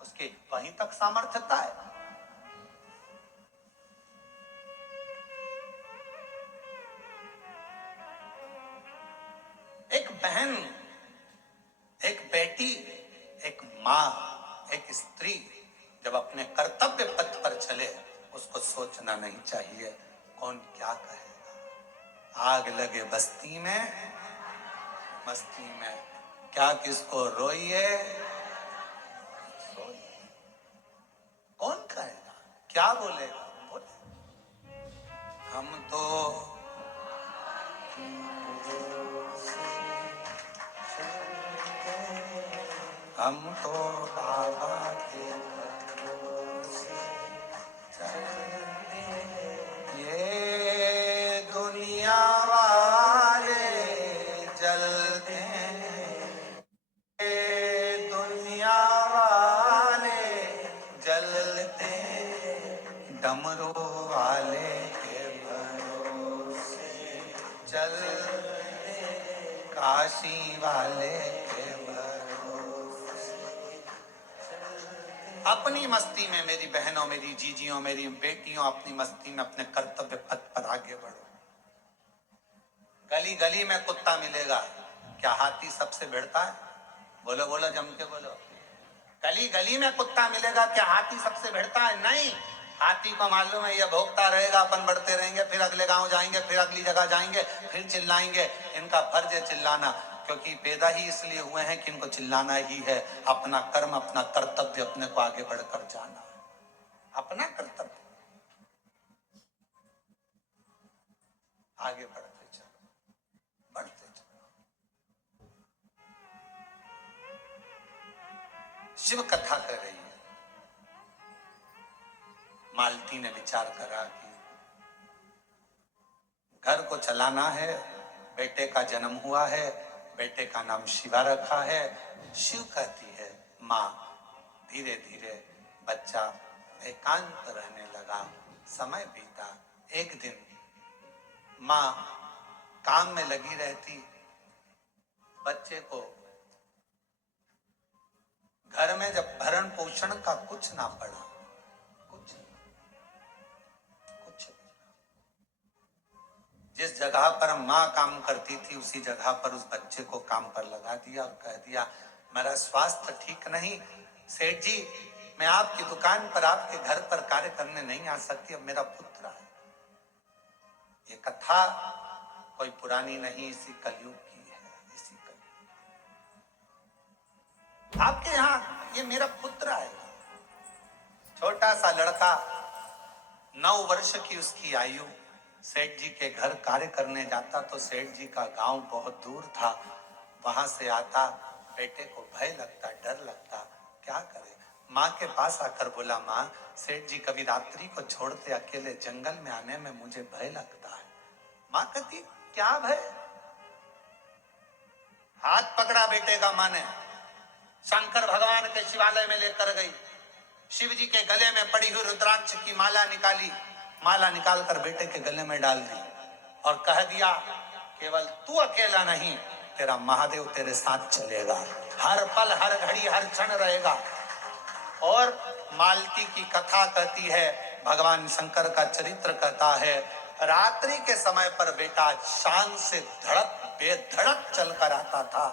उसके वहीं तक सामर्थ्यता है। एक बहन, एक बेटी, एक मां, एक स्त्री जब अपने कर्तव्य पथ पर चले उसको सोचना नहीं चाहिए कौन क्या कहेगा। आग लगे बस्ती में मस्ती में, क्या किसको रोइए, कौन कहेगा, क्या बोलेगा, बोले। हम तो बाबा के कदमों से चलते, ये दुनिया वाले जलते हैं, ये दुनिया वाले जलते हैं, डमरू वाले के भरोसे चलते, काशी वाले के अपनी मस्ती में। मेरी बहनों, मेरी जीजियों, मेरी बेटियों, अपनी मस्ती में अपने कर्तव्य पथ पर आगे बढ़ो। गली गली में कुत्ता मिलेगा, क्या हाथी सबसे भिड़ता है? बोलो बोलो, जम के बोलो। गली गली में कुत्ता मिलेगा, क्या हाथी सबसे भिड़ता है? नहीं। हाथी को मालूम है ये भोगता रहेगा, अपन बढ़ते रहेंगे, फिर अगले गांव जाएंगे, फिर अगली जगह जाएंगे, फिर चिल्लाएंगे। इनका फर्ज है चिल्लाना, क्योंकि पैदा ही इसलिए हुए हैं कि इनको चिल्लाना ही है। अपना कर्म, अपना कर्तव्य, अपने को आगे बढ़कर जाना, अपना कर्तव्य, आगे बढ़ते चलो, बढ़ते चलो। शिव कथा कर रही है। मालती ने विचार करा कि घर को चलाना है, बेटे का जन्म हुआ है, बेटे का नाम शिवा रखा है। शिव कहती है माँ। धीरे धीरे बच्चा एकांत रहने लगा, समय बीता। एक दिन माँ काम में लगी रहती, बच्चे को घर में जब भरण पोषण का कुछ ना पड़ा, कुछ जिस जगह पर माँ काम करती थी उसी जगह पर उस बच्चे को काम पर लगा दिया और कह दिया मेरा स्वास्थ्य ठीक नहीं, सेठ जी मैं आपकी दुकान पर आपके घर पर कार्य करने नहीं आ सकती, अब मेरा पुत्र है। ये कथा कोई पुरानी नहीं, इसी कलयुग की है, इसी कलयुग। आपके यहाँ ये मेरा पुत्र है। छोटा सा लड़का, 9 वर्ष की उसकी आयु, सेठ जी के घर कार्य करने जाता तो सेठ जी का गांव बहुत दूर था। वहां से आता, बेटे को भय लगता, डर लगता, क्या करे। माँ के पास आकर बोला माँ, सेठ जी कभी रात्रि को छोड़ते अकेले जंगल में आने में मुझे भय लगता है। माँ कहती क्या भय? हाथ पकड़ा बेटे का माँ ने, शंकर भगवान के शिवालय में लेकर गई, शिव जी के गले में पड़ी हुई रुद्राक्ष की माला निकाली, माला निकालकर बेटे के गले में डाल दी और कह दिया केवल तू अकेला नहीं, तेरा महादेव तेरे साथ चलेगा, हर पल हर घड़ी हर क्षण रहेगा। और मालती की कथा कहती है, भगवान शंकर का चरित्र कहता है, रात्रि के समय पर बेटा शान से धड़क बेधड़क चलकर आता था।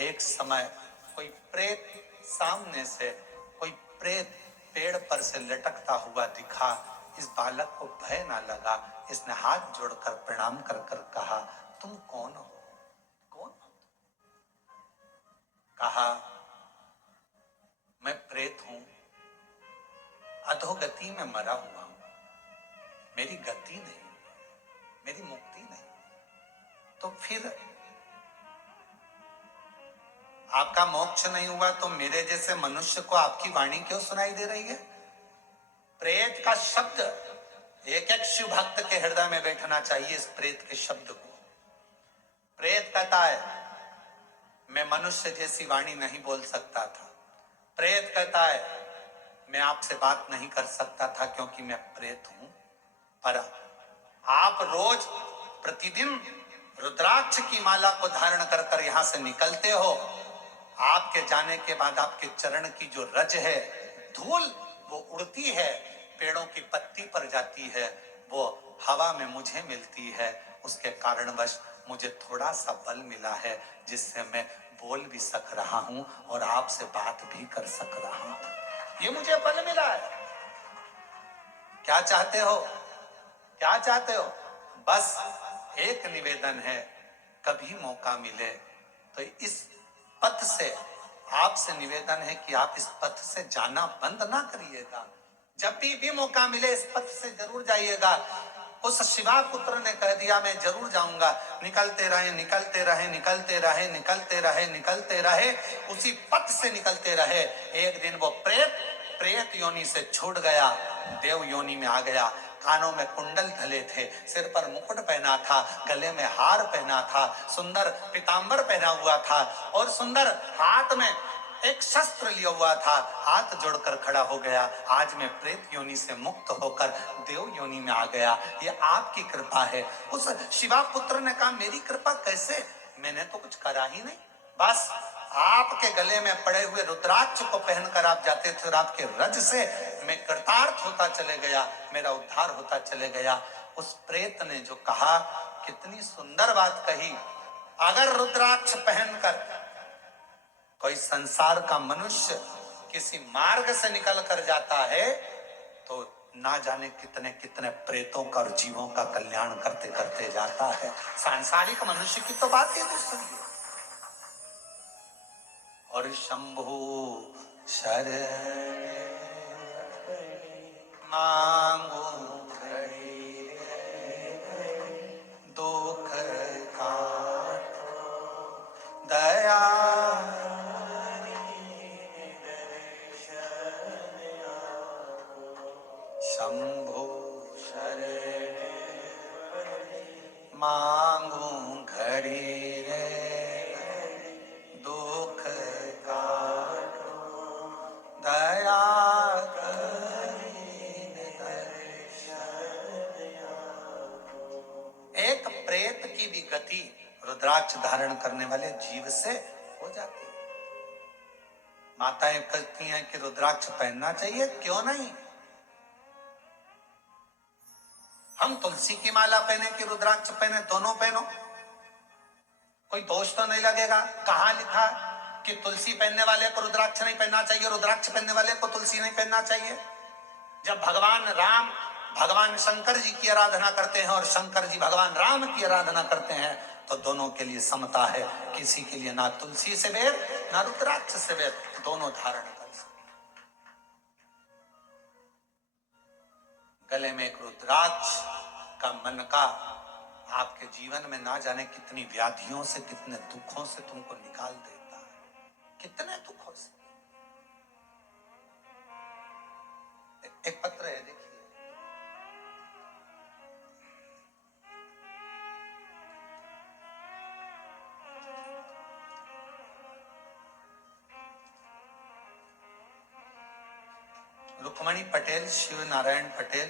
एक समय कोई प्रेत सामने से, कोई प्रेत पेड़ पर से लटकता हुआ दिखा। इस बालक को भय ना लगा, इसने हाथ जोड़कर प्रणाम कर कर कहा तुम कौन हो? कौन हो? कहा मैं प्रेत हूं, अधोगति में मरा हुआ हूं, मेरी गति नहीं, मेरी मुक्ति नहीं। तो फिर आपका मोक्ष नहीं हुआ तो मेरे जैसे मनुष्य को आपकी वाणी क्यों सुनाई दे रही है? प्रेत का शब्द एक एक शिव भक्त के हृदय में बैठना चाहिए। इस प्रेत के शब्द को, प्रेत कहता है मैं मनुष्य जैसी वाणी नहीं बोल सकता था। प्रेत कहता है मैं आपसे बात नहीं कर सकता था क्योंकि मैं प्रेत हूं, पर आप रोज प्रतिदिन रुद्राक्ष की माला को धारण कर कर यहां से निकलते हो। आपके जाने के बाद आपके चरण की जो रज है, धूल, वो उड़ती है, पेड़ों की पत्ती पर जाती है, वो हवा में मुझे मिलती है। उसके कारणवश मुझे थोड़ा सा बल मिला है जिससे मैं बोल भी सक रहा हूं और आपसे बात भी कर सक रहा हूं। ये मुझे फल मिला है। क्या चाहते हो, क्या चाहते हो? बस एक निवेदन है, कभी मौका मिले तो इस पथ से आपसे निवेदन है कि आप इस पथ से जाना बंद ना करिएगा। जब भी मौका मिले इस पथ से जरूर जाइएगा। उस शिवा पुत्र ने कह दिया मैं जरूर जाऊंगा। निकलते रहे निकलते रहे निकलते रहे निकलते रहे निकलते रहे, उसी पथ से निकलते रहे। एक दिन वो प्रेत योनि से छूट गया, देव योनि में आ गया। कानों में कुंडल धले थे, सिर पर मुकुट पहना था, गले में हार पहना था, सुंदर पीतांबर पहना हुआ था और सुंदर हाथ में एक शस्त्र लिया हुआ था। हाथ जोड़कर खड़ा हो गया, आज मैं प्रेत योनि से मुक्त होकर देव योनि में आ गया। ये आपकी कृपा है। उस शिवा पुत्र ने कहा मेरी कृपा कैसे, मैंने तो कुछ करा ही नहीं। बस आपके गले में पड़े हुए रुद्राक्ष को पहनकर आप जाते थे और आपके रज से मैं कृतार्थ होता चले गया, मेरा उद्धार होता चले गया। उस प्रेत ने जो कहा, कितनी सुंदर बात कही। अगर रुद्राक्ष पहनकर कोई संसार का मनुष्य किसी मार्ग से निकल कर जाता है तो ना जाने कितने कितने प्रेतों का और जीवों का कल्याण करते करते जाता है। सांसारिक मनुष्य की तो बात ही दूसरी है। और शंभु शरण मांगो दुख काटो दया शंभो शरण मांगू घड़ी रे दुख काटो दया एक प्रेत की भी गति रुद्राक्ष धारण करने वाले जीव से हो जाती है। माताएं कहती हैं कि रुद्राक्ष पहनना चाहिए, क्यों नहीं? हम तुलसी की माला पहने कि रुद्राक्ष पहने, दोनों पहनो, कोई दोष तो नहीं लगेगा। कहां लिखा कि तुलसी पहनने वाले को रुद्राक्ष नहीं पहनना चाहिए, रुद्राक्ष पहनने वाले को तुलसी नहीं पहनना चाहिए? जब भगवान राम भगवान शंकर जी की आराधना करते हैं और शंकर जी भगवान राम की आराधना करते हैं तो दोनों के लिए समता है। किसी के लिए ना तुलसी से वेद ना रुद्राक्ष से वेद, दोनों धारण कर सकते। गले में एक रुद्राक्ष का मन का आपके जीवन में ना जाने कितनी व्याधियों से, कितने दुखों से तुमको निकाल देता है, कितने दुखों से। एक पत्र है, देखिए। रुक्मणी पटेल, शिव नारायण पटेल,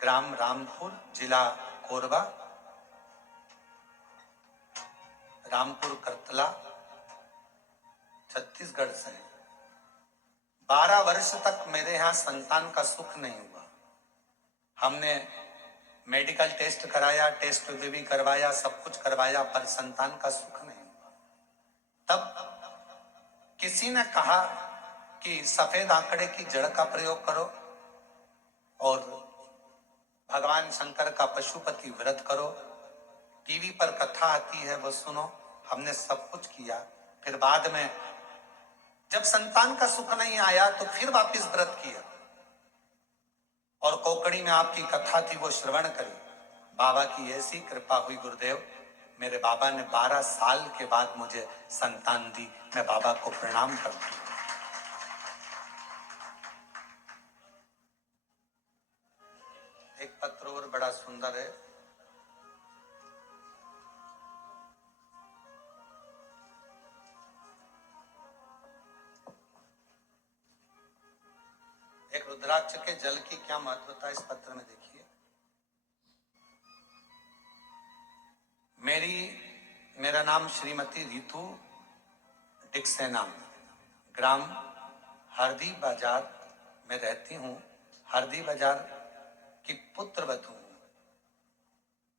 ग्राम रामपुर, जिला कोरबा, रामपुर करतला, छत्तीसगढ़ से। 12 वर्ष तक मेरे यहां संतान का सुख नहीं हुआ। हमने मेडिकल टेस्ट कराया, टेस्ट भी करवाया, सब कुछ करवाया, पर संतान का सुख नहीं हुआ। तब किसी ने कहा कि सफेद आंकड़े की जड़ का प्रयोग करो और भगवान शंकर का पशुपति व्रत करो, टीवी पर कथा आती है वो सुनो। हमने सब कुछ किया। फिर बाद में जब संतान का सुख नहीं आया तो फिर वापस व्रत किया और कोकड़ी में आपकी कथा थी वो श्रवण करी। बाबा की ऐसी कृपा हुई गुरुदेव, मेरे बाबा ने 12 साल के बाद मुझे संतान दी। मैं बाबा को प्रणाम करता हूं। एक पत्र और बड़ा सुंदर है। एक रुद्राक्ष के जल की क्या महत्वता इस पत्र में देखिए। मेरा नाम श्रीमती रितु टिक्सेना, ग्राम हरदी बाजार में रहती हूँ। हरदी बाजार की पुत्रवधू हूँ।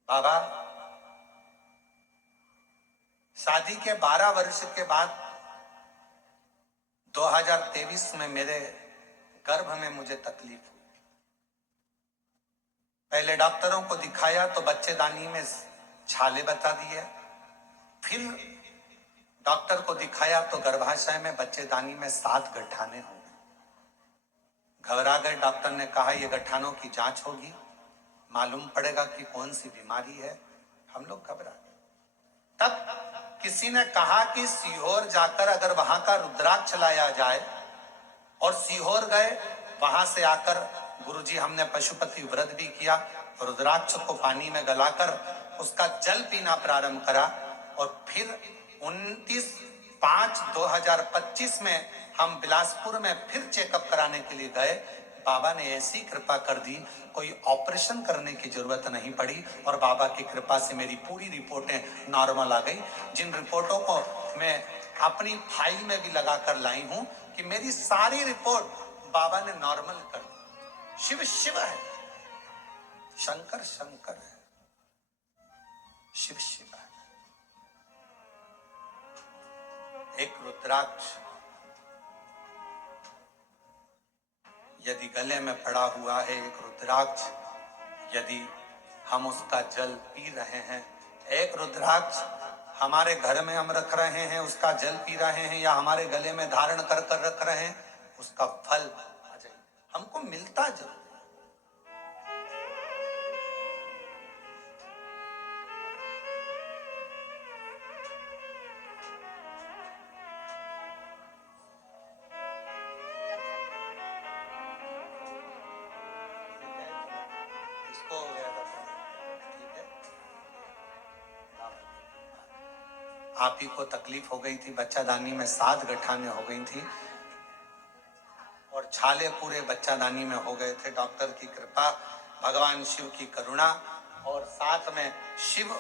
बाबा, शादी के 12 वर्ष के बाद 2023 में मेरे गर्भ में मुझे तकलीफ हुई। पहले डॉक्टरों को दिखाया तो बच्चेदानी में छाले बता दिए, फिर डॉक्टर को दिखाया तो गर्भाशय में बच्चेदानी में 7 गठाने हो गए। घबरा गए। डॉक्टर ने कहा ये गठानों की जांच होगी, मालूम पड़ेगा कि कौन सी बीमारी है। हम लोग घबरा गए। तब किसी ने कहा कि सीहोर जाकर अगर वहां का रुद्राक्ष लाया जाए, और सीहोर गए। वहां से आकर गुरुजी हमने पशुपति व्रत भी किया, रुद्राक्ष को पानी में गलाकर उसका जल पीना प्रारंभ करा। और फिर 29/5/2025 में हम बिलासपुर में फिर चेकअप कराने के लिए गए। बाबा ने ऐसी कृपा कर दी, कोई ऑपरेशन करने की जरूरत नहीं पड़ी, और बाबा की कृपा से मेरी पूरी रिपोर्टें नॉर्मल आ गई। जिन रिपोर्टों को मैं अपनी फाइल में भी लगाकर लाई हूं कि मेरी सारी रिपोर्ट बाबा ने नॉर्मल कर दी। शिव शिव है, शंकर शंकर है, शिव शिव है। एक रुद्राक्ष यदि गले में पड़ा हुआ है, एक रुद्राक्ष यदि हम उसका जल पी रहे हैं, एक रुद्राक्ष हमारे घर में हम रख रहे हैं, उसका जल पी रहे हैं, या हमारे गले में धारण कर कर रख रहे हैं, उसका फल आ जाए हमको मिलता जरूर। इसको ठीक है, आप ही को तकलीफ हो गई थी, बच्चादानी में 7 गठाने हो गई थी और छाले पूरे बच्चादानी में हो गए थे। डॉक्टर की कृपा, भगवान शिव की करुणा, और साथ में शिव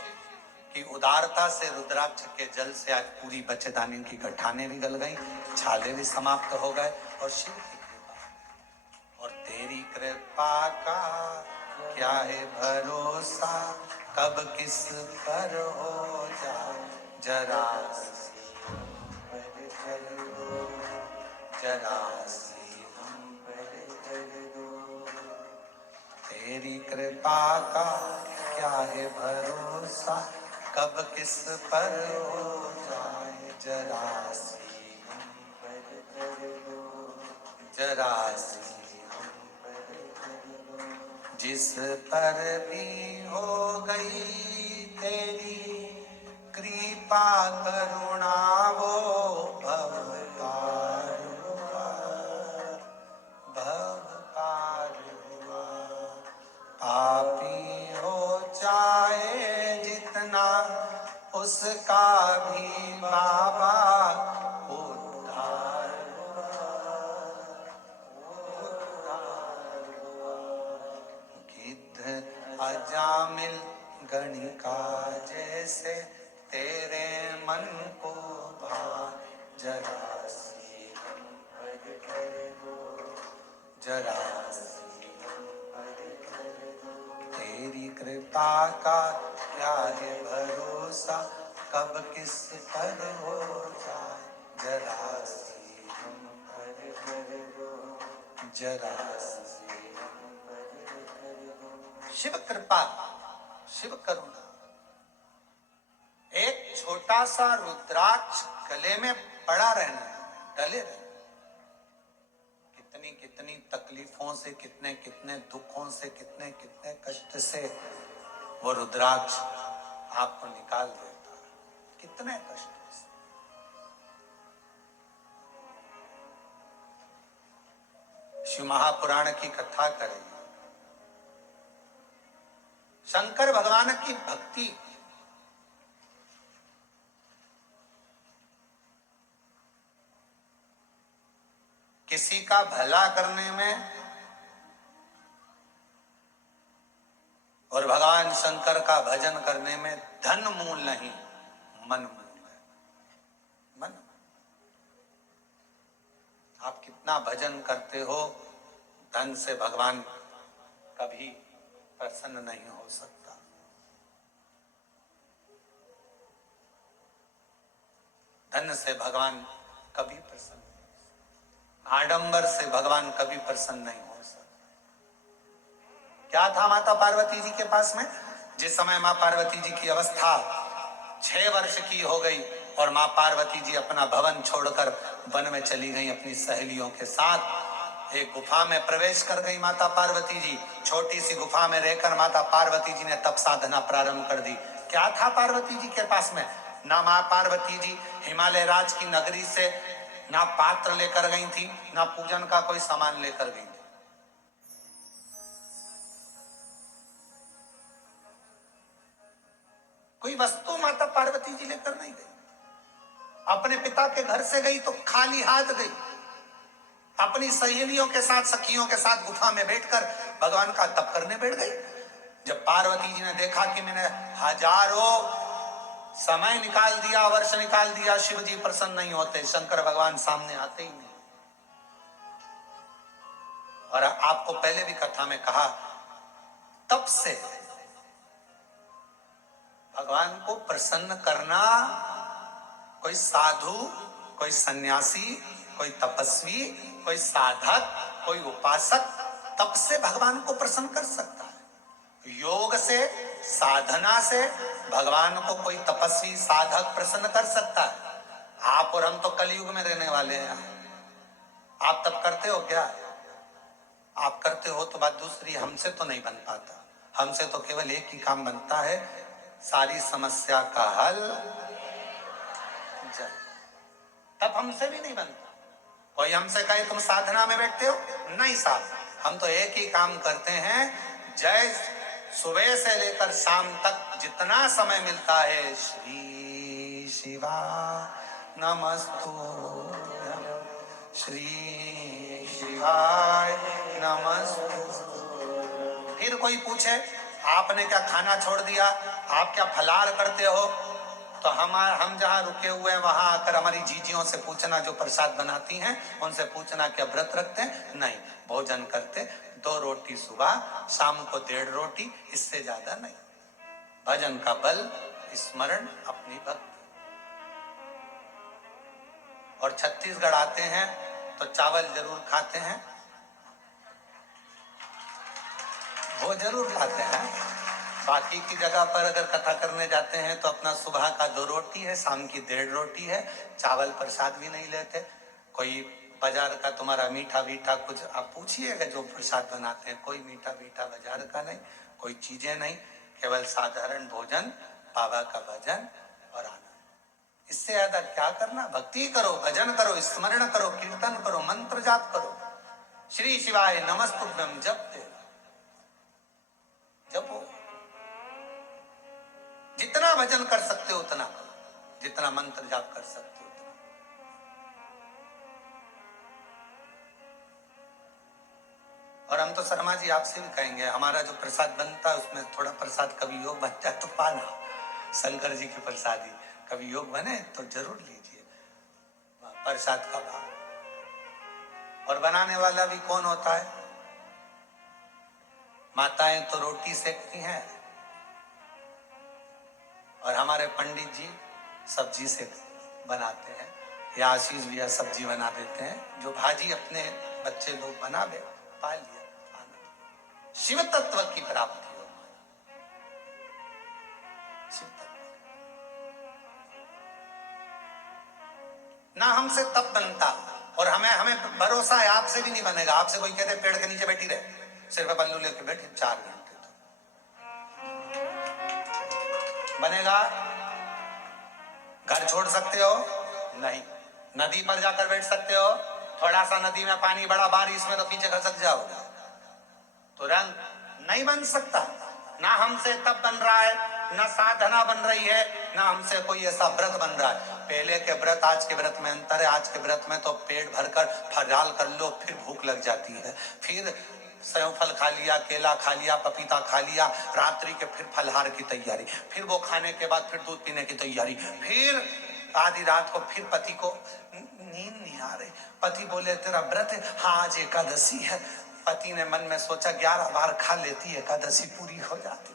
की उदारता से रुद्राक्ष के जल से आज पूरी बच्चेदानी की गठाने भी गल गई, छाले भी समाप्त हो गए। और शिव की कृपा, और तेरी कृपा का क्या है भरोसा, कब किस पर हो जाए जरा जरा तेरी कृपा का क्या है भरोसा, कब किस पर हो जाए जरा सी हम पर कर दो, जरा सी हम पर कर दो। जिस पर भी हो गई तेरी कृपा करुणा, वो भवतार हुआ, भवतार हुआ। पापी हो चाहे जितना, उसका भी बाबा उद्धार हुआ, उद्धार हुआ। गिद्ध अजामिल गणिका जैसे तेरे मन को भा, जरा सी हम पर कर दो, जरा सी हम पर कर दो। तेरी कृपा का क्या है भरोसा, कब किस पर हो जाए जरा सी हम पर कर दो, जरा सी हम पर कर दो। शिव कृपा, शिव करुणा। एक छोटा सा रुद्राक्ष गले में पड़ा रहना, डले रहना, कितनी कितनी तकलीफों से, कितने कितने दुखों से, कितने कितने कष्ट से वो रुद्राक्ष आपको निकाल देता, कितने कष्टों से। शिव महापुराण की कथा करें, शंकर भगवान की भक्ति, किसी का भला करने में और भगवान शंकर का भजन करने में धन मूल नहीं, मन मूल है। मन, आप कितना भजन करते हो, धन से भगवान कभी प्रसन्न नहीं हो सकता। धन से भगवान कभी प्रसन्न नहीं हो सकता। आडंबर से भगवान कभी प्रसन्न नहीं हो सकते। क्या था माता पार्वती जी के पास में? जिस समय मां पार्वती जी की अवस्था 6 वर्ष की हो गई और मां पार्वती जी अपना भवन छोड़कर वन में चली गई अपनी सहेलियों के साथ। एक गुफा में प्रवेश कर गई माता पार्वती जी। छोटी सी गुफा में रहकर माता पार्वती जी ने तप साधना प्रारंभ कर दी। क्या था पार्वती जी के पास में? ना मां पार्वती जी हिमालय राज की नगरी से ना पात्र लेकर गई थी, ना पूजन का कोई सामान लेकर गई थी। कोई वस्तु माता पार्वती जी लेकर नहीं गई। अपने पिता के घर से गई तो खाली हाथ गई। अपनी सहेलियों के साथ, सखियों के साथ गुफा में बैठकर भगवान का तप करने बैठ गई। जब पार्वती जी ने देखा कि मैंने हजारों समय निकाल दिया, वर्ष निकाल दिया, शिव जी प्रसन्न नहीं होते, शंकर भगवान सामने आते ही नहीं। और आपको पहले भी कथा में कहा, तप से भगवान को प्रसन्न करना कोई साधु, कोई सन्यासी, कोई तपस्वी, कोई साधक, कोई उपासक तप से भगवान को प्रसन्न कर सकता है। योग से, साधना से भगवान को कोई तपस्वी, साधक प्रसन्न कर सकता है। आप और हम तो कलयुग में रहने वाले हैं। आप तप करते हो क्या? आप करते हो तो बात दूसरी, हमसे तो नहीं बन पाता। हमसे तो केवल एक ही काम बनता है, सारी समस्या का हल जल। तब हमसे भी नहीं बनता। कोई हमसे कहे तुम साधना में बैठते हो, नहीं साहब, हम तो एक ही काम करते हैं। जय सुबह से लेकर शाम तक जितना समय मिलता है, श्री शिवा नमस्तुभ्यं, श्री शिवाय नमस्तुभ्यं। फिर कोई पूछे आपने क्या खाना छोड़ दिया, आप क्या फलाहार करते हो, तो हम जहां रुके हुए हैं वहां आकर हमारी जीजियों से पूछना, जो प्रसाद बनाती हैं उनसे पूछना क्या व्रत रखते हैं? नहीं, भोजन करते, 2 रोटी सुबह, शाम को 1.5 रोटी, इससे ज्यादा नहीं। भजन का बल, स्मरण, अपनी भक्ति। और छत्तीसगढ़ आते हैं तो चावल जरूर खाते हैं, वो जरूर खाते हैं। बाकी की जगह पर अगर कथा करने जाते हैं तो अपना सुबह का 2 रोटी है, शाम की 1.5 रोटी है, चावल प्रसाद भी नहीं लेते। कोई बाजार का तुम्हारा मीठा वीठा कुछ आप पूछिएगा, जो प्रसाद बनाते हैं कोई मीठा वीठा बाजार का नहीं, कोई चीजें नहीं, केवल साधारण भोजन, बाबा का भजन और आनंद। इससे ज्यादा क्या करना? भक्ति करो, भजन करो, स्मरण करो, कीर्तन करो, मंत्र जाप करो, श्री शिवाय नमस्तुभ्यम जपते जपो। जितना भजन कर सकते हो उतना करो, जितना मंत्र जाप कर सकते हो उतना। और हम तो शर्मा जी आपसे भी कहेंगे, हमारा जो प्रसाद बनता है उसमें थोड़ा प्रसाद कभी योग बन जाए तो पाना, शंकर जी की प्रसादी कभी योग बने तो जरूर लीजिए प्रसाद का भाव। और बनाने वाला भी कौन होता है? माताएं तो रोटी सेकती हैं और हमारे पंडित जी सब्जी से बनाते हैं, या आशीष भैया सब्जी बना देते हैं। जो भाजी अपने बच्चे लोग बना दे, पा लिया आनंद। शिव तत्व की प्राप्ति हो। शिव तत्व ना हमसे तब बनता, और हमें भरोसा है आपसे भी नहीं बनेगा। आपसे कोई कहते पेड़ के नीचे बैठी रहे, सिर पे पल्लू लेके बैठे 4 घंटे, तो बनेगा? घर छोड़ सकते हो? नहीं। नदी पर जाकर बैठ सकते हो? थोड़ा सा नदी में पानी बड़ा, बारिश में तो पीछे खसक जाओगे, तुरंत नहीं बन सकता। ना हमसे तब बन रहा है, ना साधना बन रही है, ना हमसे कोई ऐसा व्रत बन रहा है। पहले के व्रत आज के व्रत में अंतर है। आज के व्रत में तो पेट भरकर फलाहार कर लो, फिर भूख लग जाती है, फिर सेव फल खा लिया, केला खा लिया, पपीता खा लिया, रात्रि के फिर फलाहार की तैयारी, फिर वो खाने के बाद फिर दूध पीने की तैयारी, फिर आधी रात को फिर पति को नींद नहीं आ रही, पति बोले तेरा व्रत है, हाँ आज एकादशी है। पति ने मन में सोचा 11 बार खा लेती, एकादशी पूरी हो जाती,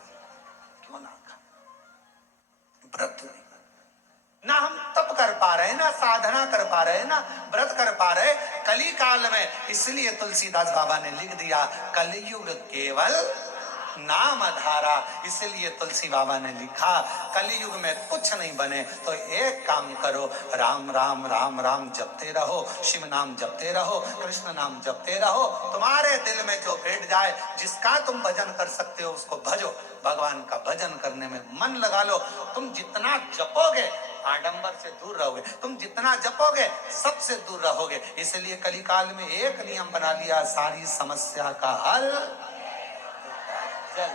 क्यों ना खा। व्रत नहीं, ना हम तप कर पा रहे, ना साधना कर पा रहे, ना व्रत कर पा रहे, कली काल में, इसलिए तुलसीदास बाबा ने लिख दिया कलयुग केवल नाम आधारा। इसलिए तुलसी बाबा ने लिखा कलयुग में कुछ नहीं बने तो एक काम करो, राम राम राम राम जपते रहो, शिव नाम जपते रहो, कृष्ण नाम जपते रहो। तुम्हारे दिल में जो बैठ जाए, जिसका तुम भजन कर सकते हो उसको भजो। भगवान का भजन करने में मन लगा लो। तुम जितना जपोगे आडंबर से दूर रहोगे, तुम जितना जपोगे सबसे दूर रहोगे। इसलिए कलिकाल में एक नियम बना लिया, सारी समस्या का हल जल।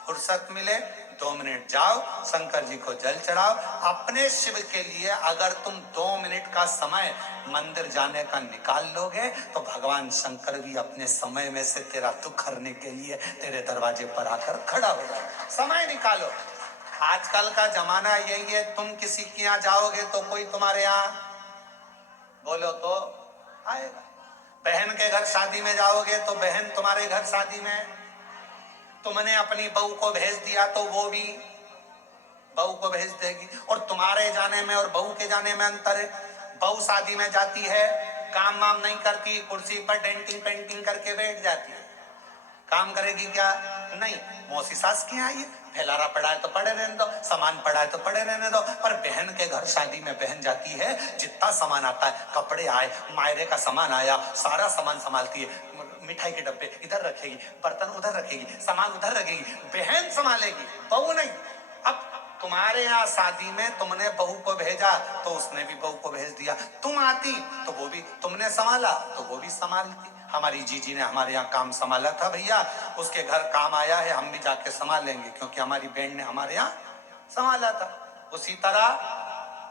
फुर्सत मिले 2 मिनट जाओ, शंकर जी को जल चढ़ाओ। अपने शिव के लिए अगर तुम 2 मिनट का समय मंदिर जाने का निकाल लोगे तो भगवान शंकर भी अपने समय में से तेरा दुख हरने के लिए तेरे दरवाजे पर आकर खड़ा हो जाए। समय निकालो। आजकल का जमाना यही है, तुम किसी के यहाँ जाओगे तो कोई तुम्हारे यहाँ बोलो तो आएगा। बहन के घर शादी में जाओगे तो बहन तुम्हारे घर शादी में, तुमने अपनी बहू को भेज दिया तो वो भी बहू को भेज देगी। और तुम्हारे जाने में और बहू के जाने में अंतर है। बहू शादी में जाती है, काम वाम नहीं करती, कुर्सी पर डेंटिंग पेंटिंग करके बैठ जाती है। काम करेगी क्या? नहीं। मौसी सास की आई है, फैलारा पड़ा है तो पड़े रहने दो, सामान पड़ा है तो पड़े रहने दो। पर बहन के घर शादी में बहन जाती है, जितना सामान आता है, कपड़े आए, मायरे का सामान आया, सारा सामान संभालती है। मिठाई के डब्बे इधर रखेगी, बर्तन उधर रखेगी, सामान उधर रखेगी, बहन संभालेगी, बहू नहीं। अब तुम्हारे यहाँ शादी में तुमने बहू को भेजा तो उसने भी बहू को भेज दिया। तुम आती तो वो भी, तुमने संभाला तो वो भी संभालती। हमारी जीजी ने हमारे यहाँ काम संभाला था भैया, उसके घर काम आया है, हम भी जाके संभाल लेंगे क्योंकि हमारी बहन ने हमारे यहाँ संभाला था। उसी तरह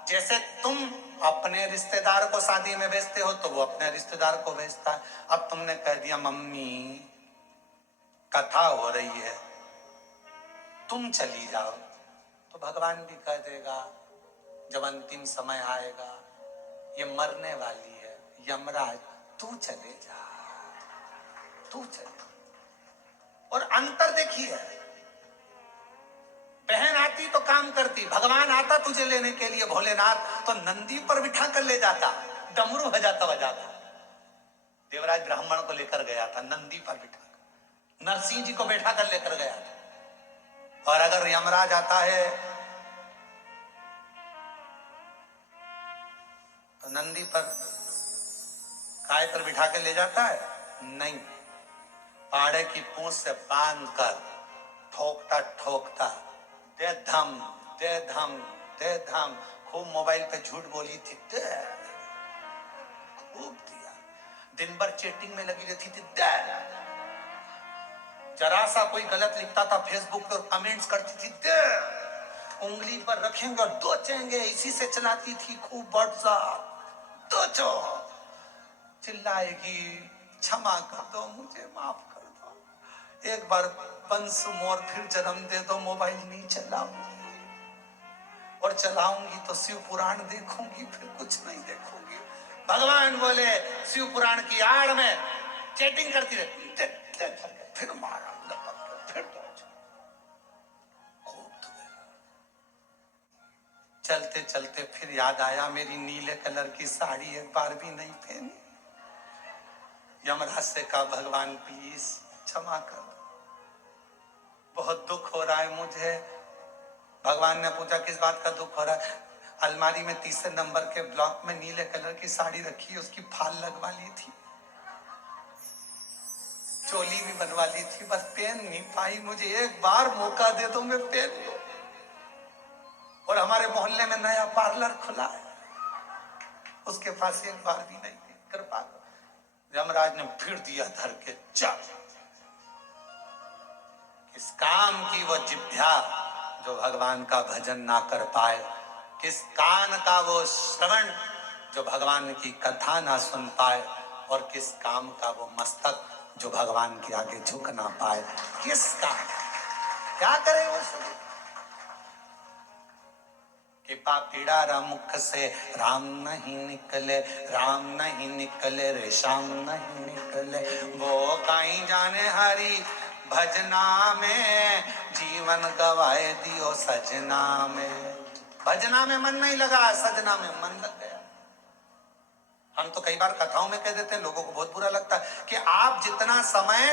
जैसे तुम अपने रिश्तेदार को शादी में भेजते हो तो वो अपने रिश्तेदार को भेजता है। अब तुमने कह दिया मम्मी कथा हो रही है तुम चली जाओ, तो भगवान भी कह देगा जब अंतिम समय आएगा, ये मरने वाली है, यमराज तू चले जा, तू चले। और अंतर देखिए, बहन आती तो काम करती, भगवान आता तुझे लेने के लिए भोलेनाथ तो नंदी पर बिठा कर ले जाता, डमरू बजाता बजाता। देवराज ब्राह्मण को लेकर गया था नंदी पर बिठा कर, नरसिंह जी को बैठा कर लेकर गया था। और अगर यमराज आता है तो नंदी पर काय पर बिठा कर ले जाता है? नहीं, पाड़े की पूंछ से बांध कर ठोकता ठोकता दे धम दे धम दे धम। खूब मोबाइल पे झूठ बोली थी, खूब दिया। दिन भर चैटिंग में लगी रहती थी, जरा सा कोई गलत लिखता था फेसबुक पर कमेंट्स करती थी, उंगली पर रखेंगे और दोचेंगे, इसी से चलाती थी खूब व्हाट्सएप। दोचो, चिल्लाएगी क्षमा कर दो, मुझे माफ कर दो, एक बार वंस मोर फिर जन्म दे दो, मोबाइल नहीं चलाऊंगी, और चलाऊंगी तो शिव पुराण देखूंगी, फिर कुछ नहीं देखूंगी। भगवान बोले शिव पुराण की आड़ में चैटिंग करती रहती, फिर मारा, फिर खूब धुएगा। चलते चलते फिर याद आया मेरी नीले कलर की साड़ी एक बार भी नहीं पहनी। यमराज से कहा भगवान प्लीज क्षमा कर, बहुत दुख हो रहा है मुझे। भगवान ने पूछा किस बात का दुख हो रहा है? अलमारी में 3 नंबर के ब्लॉक में नीले कलर की साड़ी रखी, उसकी फाल लगवा ली थी, चोली भी बनवा ली थी, बस पहन नहीं पाई, मुझे एक बार मौका दे दो मैं पहन लूं। और हमारे मोहल्ले में नया पार्लर खुला है, उसके पास एक बार भी नहीं थी, कृपा करो। यमराज ने फिर दिया धर के चल। किस काम की वो जिभ्या जो भगवान का भजन ना कर पाए, किस कान का वो श्रवण जो भगवान की कथा ना सुन पाए, और किस काम का वो मस्तक जो भगवान के आगे झुक ना पाए। किस काम, क्या करे वो सब? कि पापीड़ा मुख से राम नहीं निकले, राम नहीं निकले रे श्याम नहीं निकले, वो कहीं जाने हरी भजना में जीवन गवाए दियो सजना में। भजना में मन नहीं लगा, सजना में मन लग गया। हम तो कई बार कथाओं में कह देते हैं, लोगों को बहुत बुरा लगता है कि आप जितना समय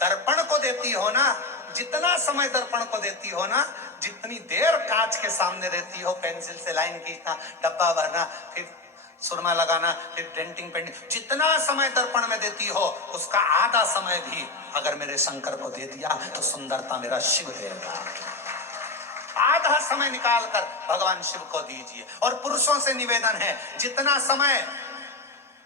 दर्पण को देती हो ना, जितना समय दर्पण को देती हो ना, जितनी देर कांच के सामने रहती हो, पेंसिल से लाइन खींचना, डब्बा भरना, फिर सुरमा लगाना, फिर डेंटिंग पेंटिंग, जितना समय दर्पण में देती हो उसका आधा समय भी अगर मेरे शंकर को दे दिया तो सुंदरता मेरा शिव देगा। आधा समय निकालकर भगवान शिव को दीजिए। और पुरुषों से निवेदन है, जितना समय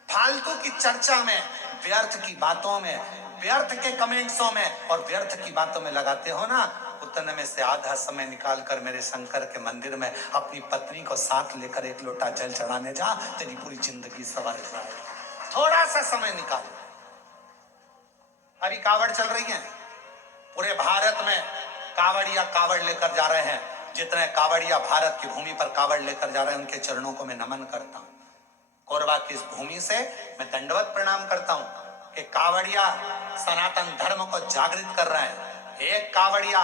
फालतू की चर्चा में, व्यर्थ की बातों में, व्यर्थ के कमेंट्सों में और व्यर्थ की बातों में लगाते हो ना, उतने में से आधा समय निकालकर मेरे शंकर के मंदिर में अपनी पत्नी को साथ लेकर एक लोटा जल चढ़ाने जा, तेरी पूरी जिंदगी सवर जाएगी। थोड़ा सा समय निकाल। अभी कावड़ चल रही है, पूरे भारत में कावड़िया कावड़ लेकर जा रहे हैं। जितने कावड़िया भारत की भूमि पर कावड़ लेकर जा रहे हैं, उनके चरणों को मैं नमन करता हूं। कोरबा की इस भूमि से मैं दंडवत प्रणाम करता हूं कि कावड़िया सनातन धर्म को जागृत कर रहे हैं। एक कावड़िया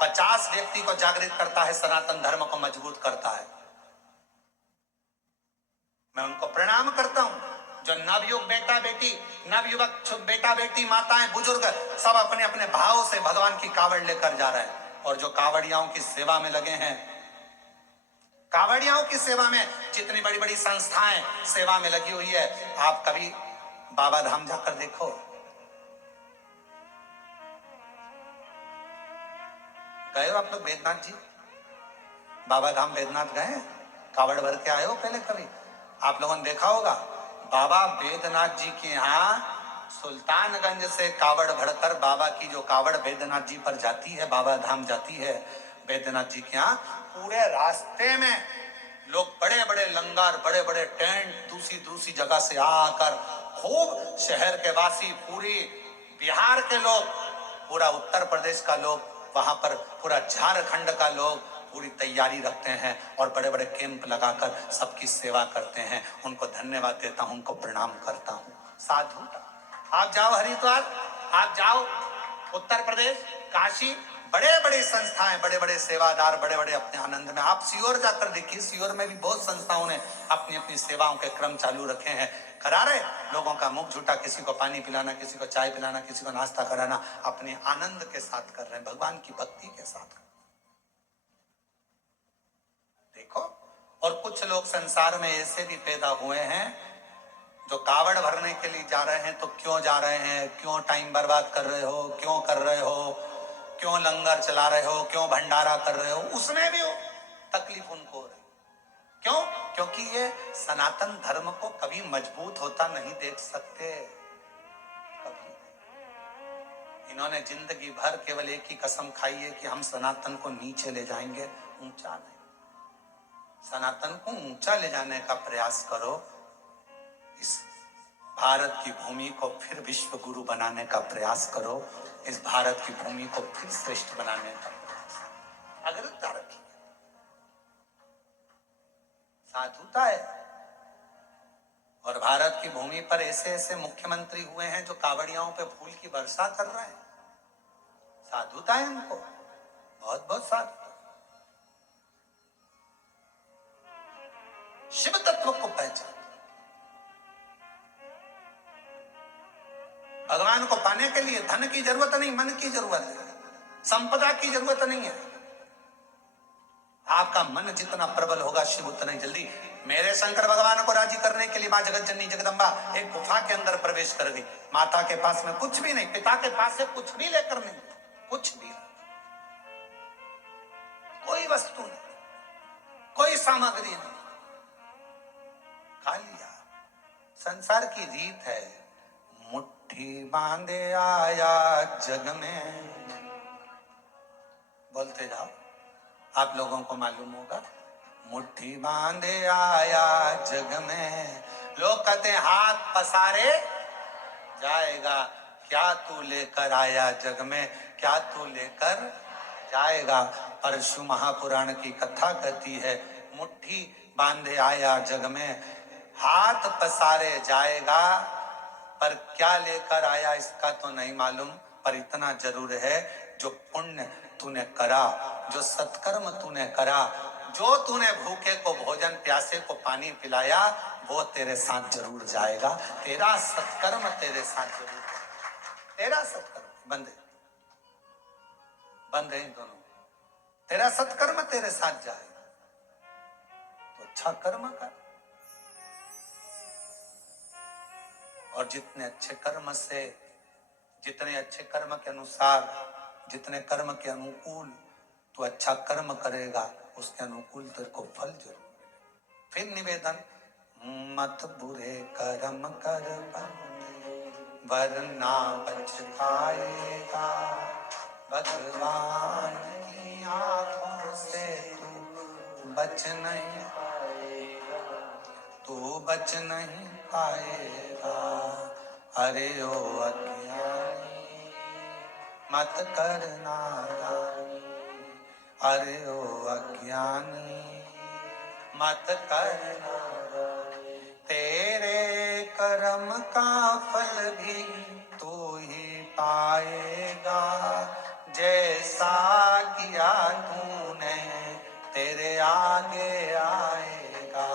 50 व्यक्ति को जागृत करता है, सनातन धर्म को मजबूत करता है। मैं उनको प्रणाम करता हूं। जो नवयुग बेटा बेटी, नवयुवक बेटा बेटी, माताएं, बुजुर्ग सब अपने अपने भाव से भगवान की कावड़ लेकर जा रहे हैं। और जो कावड़ियाओं की सेवा में लगे हैं, कावड़ियाओं की सेवा में जितनी बड़ी बड़ी संस्थाएं सेवा में लगी हुई है, आप कभी बाबा धाम जाकर देखो। गए हो आप लोग बैद्यनाथ जी? बाबा धाम बैद्यनाथ गए? कावड़ भर के आए हो पहले कभी? आप लोगों ने देखा होगा, बाबा बैद्यनाथ जी के यहाँ सुल्तानगंज से कावड़ भरकर बाबा की जो कावड़ बैद्यनाथ जी पर जाती है, बाबा धाम जाती है बैद्यनाथ जी के यहाँ, पूरे रास्ते में लोग बड़े बड़े लंगर, बड़े बड़े टेंट, दूसरी दूसरी जगह से आकर खूब शहर के वासी, पूरी बिहार के लोग, पूरा उत्तर प्रदेश का लोग, वहां पर पूरा झारखंड का लोग पूरी तैयारी रखते हैं और बड़े बड़े कैंप लगाकर सबकी सेवा करते हैं। उनको धन्यवाद देता हूं, उनको प्रणाम करता हूं। साधु, आप जाओ हरिद्वार, आप जाओ उत्तर प्रदेश, काशी, बड़े बड़े संस्थाएं, बड़े बड़े सेवादार, बड़े बड़े अपने आनंद में। आप सीहोर जाकर देखिए, सीहोर में भी बहुत संस्थाओं ने अपनी अपनी सेवाओं के क्रम चालू रखे हैं, करा रहे लोगों का मुख झूठा, किसी को पानी पिलाना, किसी को चाय पिलाना, किसी को नाश्ता कराना, अपने आनंद के साथ कर रहे हैं, भगवान की भक्ति के साथ। देखो, और कुछ लोग संसार में ऐसे भी पैदा हुए हैं जो कावड़ भरने के लिए जा रहे हैं। तो क्यों जा रहे हैं, क्यों टाइम बर्बाद कर रहे हो, क्यों कर रहे हो, क्यों लंगर चला रहे हो, क्यों भंडारा कर रहे हो, उसमें भी हो तकलीफ उनको हो रही। क्यों? क्योंकि ये सनातन धर्म को कभी मजबूत होता नहीं देख सकते, कभी। इन्होंने जिंदगी भर केवल एक ही कसम खाई है कि हम सनातन को नीचे ले जाएंगे, ऊंचा नहीं। सनातन को ऊंचा ले जाने का प्रयास करो। इस भारत की भूमि को फिर विश्व गुरु बनाने का प्रयास करो। इस भारत की भूमि को फिर श्रेष्ठ बनाने का प्रयास, अग्रता रखिए। साधुता है। और भारत की भूमि पर ऐसे ऐसे मुख्यमंत्री हुए हैं जो कावड़ियाओं पे फूल की वर्षा कर रहे हैं। साधुता है उनको, बहुत बहुत साधुता। शिव तत्व को पहचान। भगवान को पाने के लिए धन की जरूरत नहीं, मन की जरूरत है, संपदा की जरूरत नहीं है। आपका मन जितना प्रबल होगा, शिव उतना ही जल्दी। मेरे शंकर भगवान को राजी करने के लिए मां जगत जननी जगदम्बा एक गुफा के अंदर प्रवेश कर गई। माता के पास में कुछ भी नहीं, पिता के पास से कुछ भी लेकर नहीं, कुछ भी नहीं, कोई वस्तु नहीं, कोई सामग्री नहीं, खा लिया। संसार की रीत है, मुट्ठी बांधे आया जग में। बोलते जाओ, आप लोगों को मालूम होगा। मुट्ठी बांधे आया जग में, लोग कहते हैं हाथ पसारे जाएगा। क्या तू लेकर आया जग में, क्या तू लेकर जाएगा? परशु महापुराण की कथा कहती है, मुट्ठी बांधे आया जग में, हाथ पसारे जाएगा, पर क्या लेकर आया इसका तो नहीं मालूम। पर इतना जरूर है, जो पुण्य तूने करा, जो सत्कर्म तूने करा, जो तूने भूखे को भोजन, प्यासे को पानी पिलाया, वो तेरे साथ जरूर जाएगा। तेरा सत्कर्म तेरे साथ जरूर जाएगा। तेरा सत्कर्म बंदे बंद है इन दोनों। तेरा सत्कर्म तेरे साथ जाएगा तो अच्छा कर्म कर, और जितने अच्छे कर्म से, जितने अच्छे कर्म के अनुसार, जितने कर्म के अनुकूल तो अच्छा कर्म करेगा, उसके अनुकूल तेरे को फल जरूर मिलेगा। फिर निवेदन, मत बुरे कर्म कर वरना पछताएगा, भगवान की आंखों से तू बच नहीं पाएगा, तू बच नहीं पाएगा। अरे ओ अज्ञानी मत करना दानी, अरे ओ अज्ञानी मत करना दानी। तेरे कर्म का फल भी तू ही पाएगा, जैसा किया तूने तेरे आगे आएगा।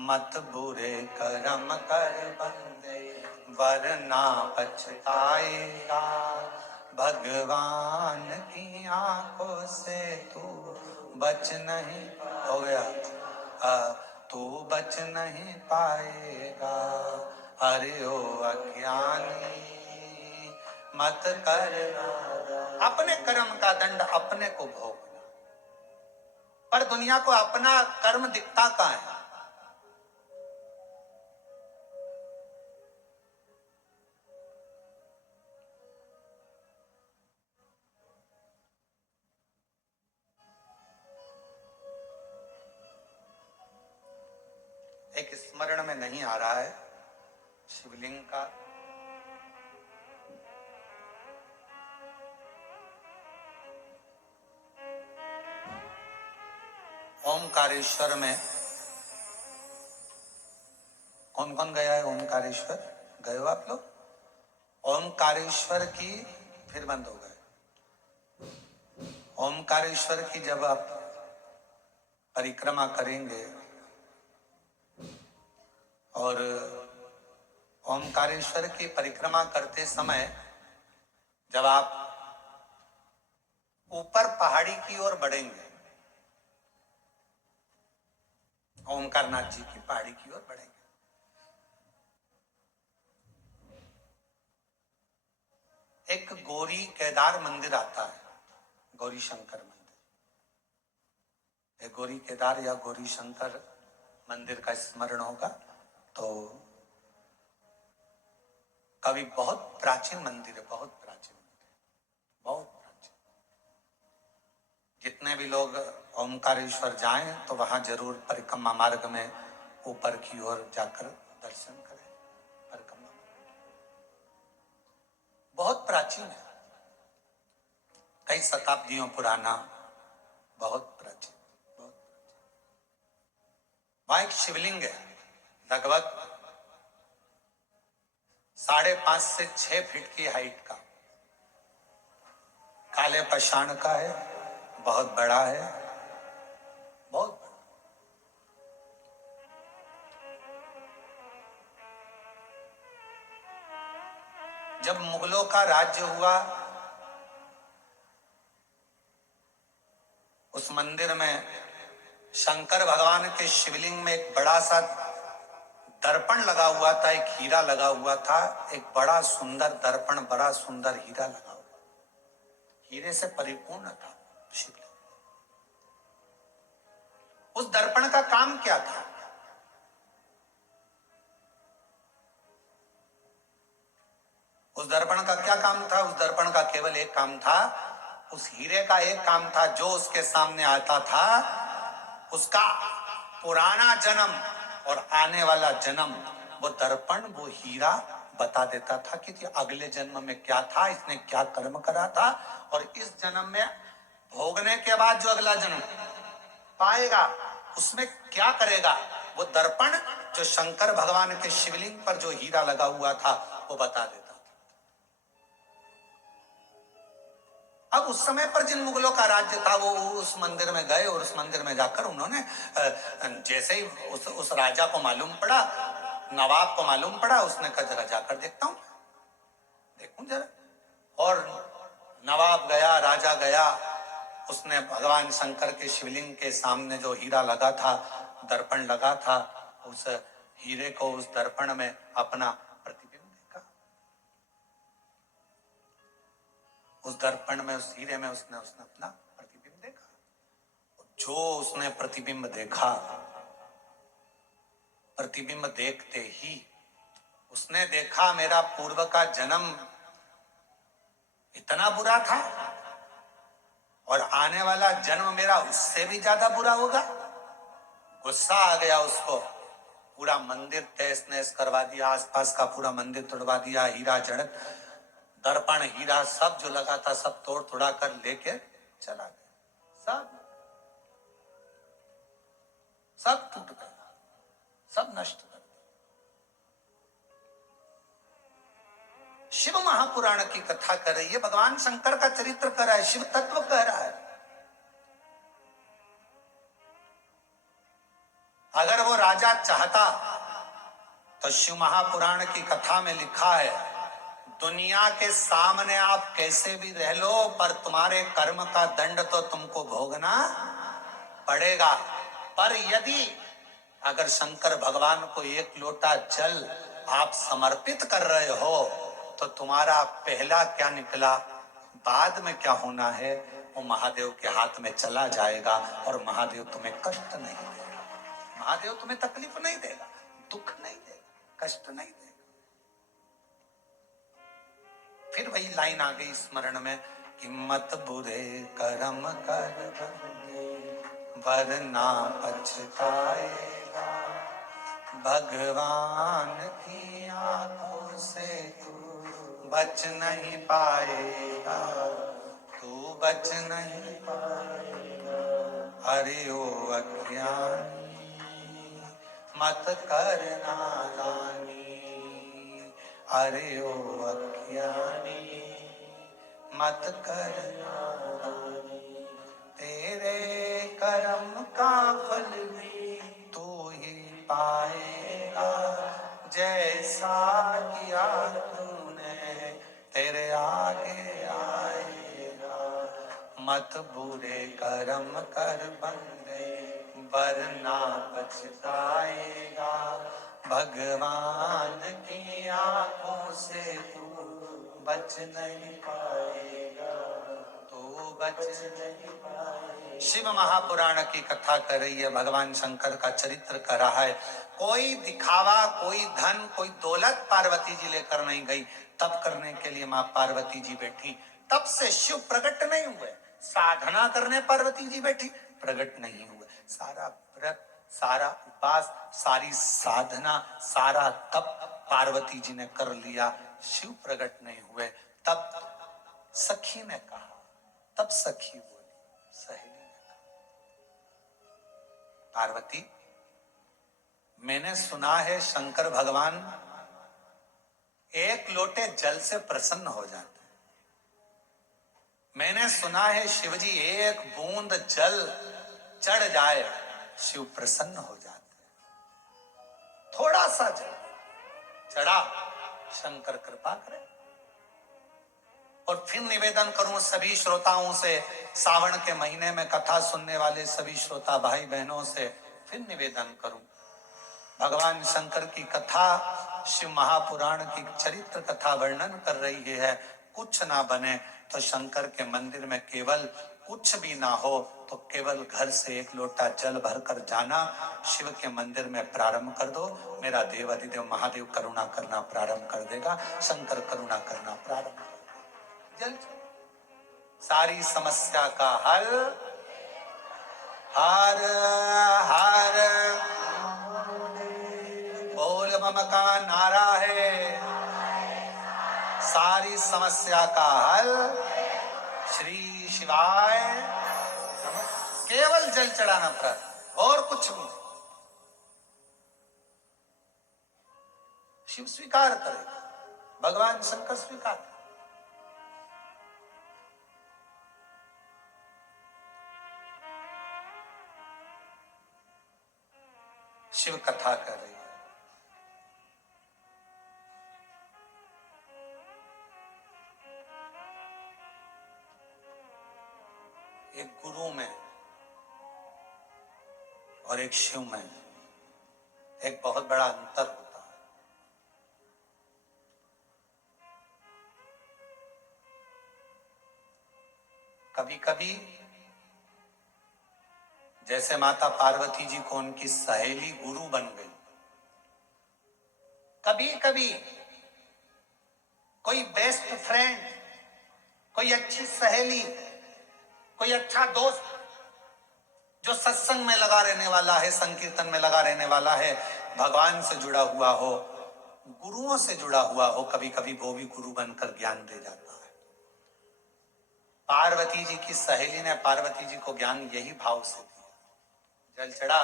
मत बुरे कर्म कर बंदे वरना पछताएगा, भगवान की आंखों से तू बच नहीं, हो गया, तू बच नहीं पाएगा। अरे ओ अज्ञानी मत करना, अपने कर्म का दंड अपने को भोगना। पर दुनिया को अपना कर्म दिखता कहाँ है? एक स्मरण में नहीं आ रहा है शिवलिंग का, ओमकारेश्वर में कौन कौन गया है? ओमकारेश्वर गए हो आप लोग? ओमकारेश्वर की, फिर बंद हो गए। ओमकारेश्वर की जब आप परिक्रमा करेंगे और ओमकारेश्वर की परिक्रमा करते समय जब आप ऊपर पहाड़ी की ओर बढ़ेंगे, ओमकारनाथ जी की पहाड़ी की ओर बढ़ेंगे, एक गौरी केदार मंदिर आता है, गौरी शंकर मंदिर। एक गौरी केदार या गौरी शंकर मंदिर का स्मरण होगा तो कभी, बहुत प्राचीन मंदिर है, बहुत प्राचीन मंदिर, बहुत प्राचीन। जितने भी लोग ओमकारेश्वर जाएं तो वहां जरूर परिक्रमा मार्ग में ऊपर की ओर जाकर दर्शन करें। परिक्रमा बहुत प्राचीन है, कई शताब्दियों पुराना, बहुत प्राचीन, बहुत प्राचीन। वहां एक शिवलिंग है, लगभग 5.5 से 6 फीट की हाइट का, काले पाषाण का है, बहुत बड़ा है, बहुत बड़ा। जब मुगलों का राज्य हुआ, उस मंदिर में शंकर भगवान के शिवलिंग में एक बड़ा सा दर्पण लगा हुआ था, एक हीरा लगा हुआ था, एक बड़ा सुंदर दर्पण, बड़ा सुंदर हीरा लगा हुआ, हीरे से परिपूर्ण था शिवलिंग। उस दर्पण का काम क्या था? उस दर्पण का क्या काम था? उस दर्पण का केवल एक काम था, उस हीरे का एक काम था, जो उसके सामने आता था उसका पुराना जन्म और आने वाला जन्म, वो दर्पण, वो हीरा बता देता था कि अगले जन्म में क्या था, इसने क्या कर्म करा था, और इस जन्म में भोगने के बाद जो अगला जन्म पाएगा उसमें क्या करेगा। वो दर्पण जो शंकर भगवान के शिवलिंग पर जो हीरा लगा हुआ था वो बता देता था। अब उस समय पर जिन मुगलों का राज्य था वो उस मंदिर में गए और उस मंदिर में जाकर उन्होंने जैसे ही उस राजा को मालूम पड़ा, नवाब को मालूम पड़ा, उसने कहा जरा जाकर देखता हूं, देखूं जरा। और नवाब गया, राजा गया, उसने भगवान शंकर के शिवलिंग के सामने जो हीरा लगा था, दर्पण लगा था, उस हीरे को, उस दर्पण में अपना प्रतिबिंब देखा। उस दर्पण में, उस हीरे में उसने अपना प्रतिबिंब देखा। जो उसने प्रतिबिंब देखा, प्रतिबिंब देखते ही उसने देखा मेरा पूर्व का जन्म इतना बुरा था और आने वाला जन्म मेरा उससे भी ज्यादा बुरा होगा। गुस्सा आ गया उसको, पूरा मंदिर तहस नहस करवा दिया, आसपास का पूरा मंदिर तोड़वा दिया, हीरा जड़त, दर्पण, हीरा सब जो लगा था सब तोड़ तोड़ा कर लेके चला गया। सब टूट गया, सब नष्ट कर दिया। शिव महापुराण की कथा कर रही है, भगवान शंकर का चरित्र कर रहा है, शिव तत्व कह रहा है। अगर वो राजा चाहता तो शिव महापुराण की कथा में लिखा है, दुनिया के सामने आप कैसे भी रह लो पर तुम्हारे कर्म का दंड तो तुमको भोगना पड़ेगा। पर यदि अगर शंकर भगवान को एक लोटा जल आप समर्पित कर रहे हो तो तुम्हारा पहला क्या निकला, बाद में क्या होना है, वो महादेव के हाथ में चला जाएगा और महादेव तुम्हें कष्ट नहीं देगा, महादेव तुम्हें तकलीफ नहीं देगा, दुख नहीं देगा, कष्ट नहीं देगा। फिर वही लाइन आ गई स्मरण में कि मत बुरे कर्म कर वरना पछताएगा, भगवान की आंखों से तू बच नहीं पाएगा, तू बच नहीं पाएगा। अरे ओ अज्ञानी मत कर नादानी, अरे ओ अज्ञानी मत कर नादानी, तेरे कर्म का फल भी तू ही पाएगा, जैसा किया तूने तेरे आगे आएगा। मत बुरे कर्म कर बंदे वरना पछताएगा, भगवान की आंखों से तू बच नहीं पाएगा, तू बच नहीं पाएगा। शिव महापुराण की कथा कर रही है, भगवान शंकर का चरित्र कर रहा है। कोई दिखावा, कोई धन, कोई दौलत पार्वती जी लेकर नहीं गई, तब करने के लिए मां पार्वती जी बैठी, तब से शिव प्रकट नहीं हुए। साधना करने पार्वती जी बैठी, प्रकट नहीं हुए। सारा व्रत, सारा उपास, सारी साधना, सारा तप पार्वती जी ने कर लिया, शिव प्रकट नहीं हुए। तब सखी ने कहा, तब सखी बोली, सहेली ने कहा, पार्वती मैंने सुना है शंकर भगवान एक लोटे जल से प्रसन्न हो जाते हैं। मैंने सुना है शिवजी एक बूंद जल चढ़ जाए शिव प्रसन्न हो जाते हैं। थोड़ा सा जल चढ़ा, शंकर कृपा करे। और फिर निवेदन करूं सभी श्रोताओं से, सावन के महीने में कथा सुनने वाले सभी श्रोता भाई बहनों से फिर निवेदन करूं, भगवान शंकर की कथा, शिव महापुराण की चरित्र कथा वर्णन कर रही है। कुछ ना बने तो शंकर के मंदिर में केवल कुछ भी ना हो तो केवल घर से एक लोटा जल भरकर जाना, शिव के मंदिर में प्रारंभ कर दो, मेरा देव अधिदेव महादेव करुणा करना प्रारंभ कर देगा, शंकर करुणा करना प्रारंभ कर देगा। जल सारी समस्या का हल, हर हर बोल मम का नारा है, सारी समस्या का हल श्री शिवाय। केवल जल चढ़ाना पड़ा और कुछ नहीं। शिव स्वीकार करेगा, भगवान शंकर स्वीकार। शिव कथा कर रही है। एक गुरु में और एक शिव में एक बहुत बड़ा अंतर होता है। कभी कभी जैसे माता पार्वती जी को उनकी सहेली गुरु बन गई, कभी कभी कोई बेस्ट फ्रेंड, कोई अच्छी सहेली, कोई अच्छा दोस्त जो सत्संग में लगा रहने वाला है, संकीर्तन में लगा रहने वाला है, भगवान से जुड़ा हुआ हो, गुरुओं से जुड़ा हुआ हो, कभी कभी वो भी गुरु बनकर ज्ञान दे जाता है। पार्वती जी की सहेली ने पार्वती जी को ज्ञान यही भाव से दिया। जल चढ़ा,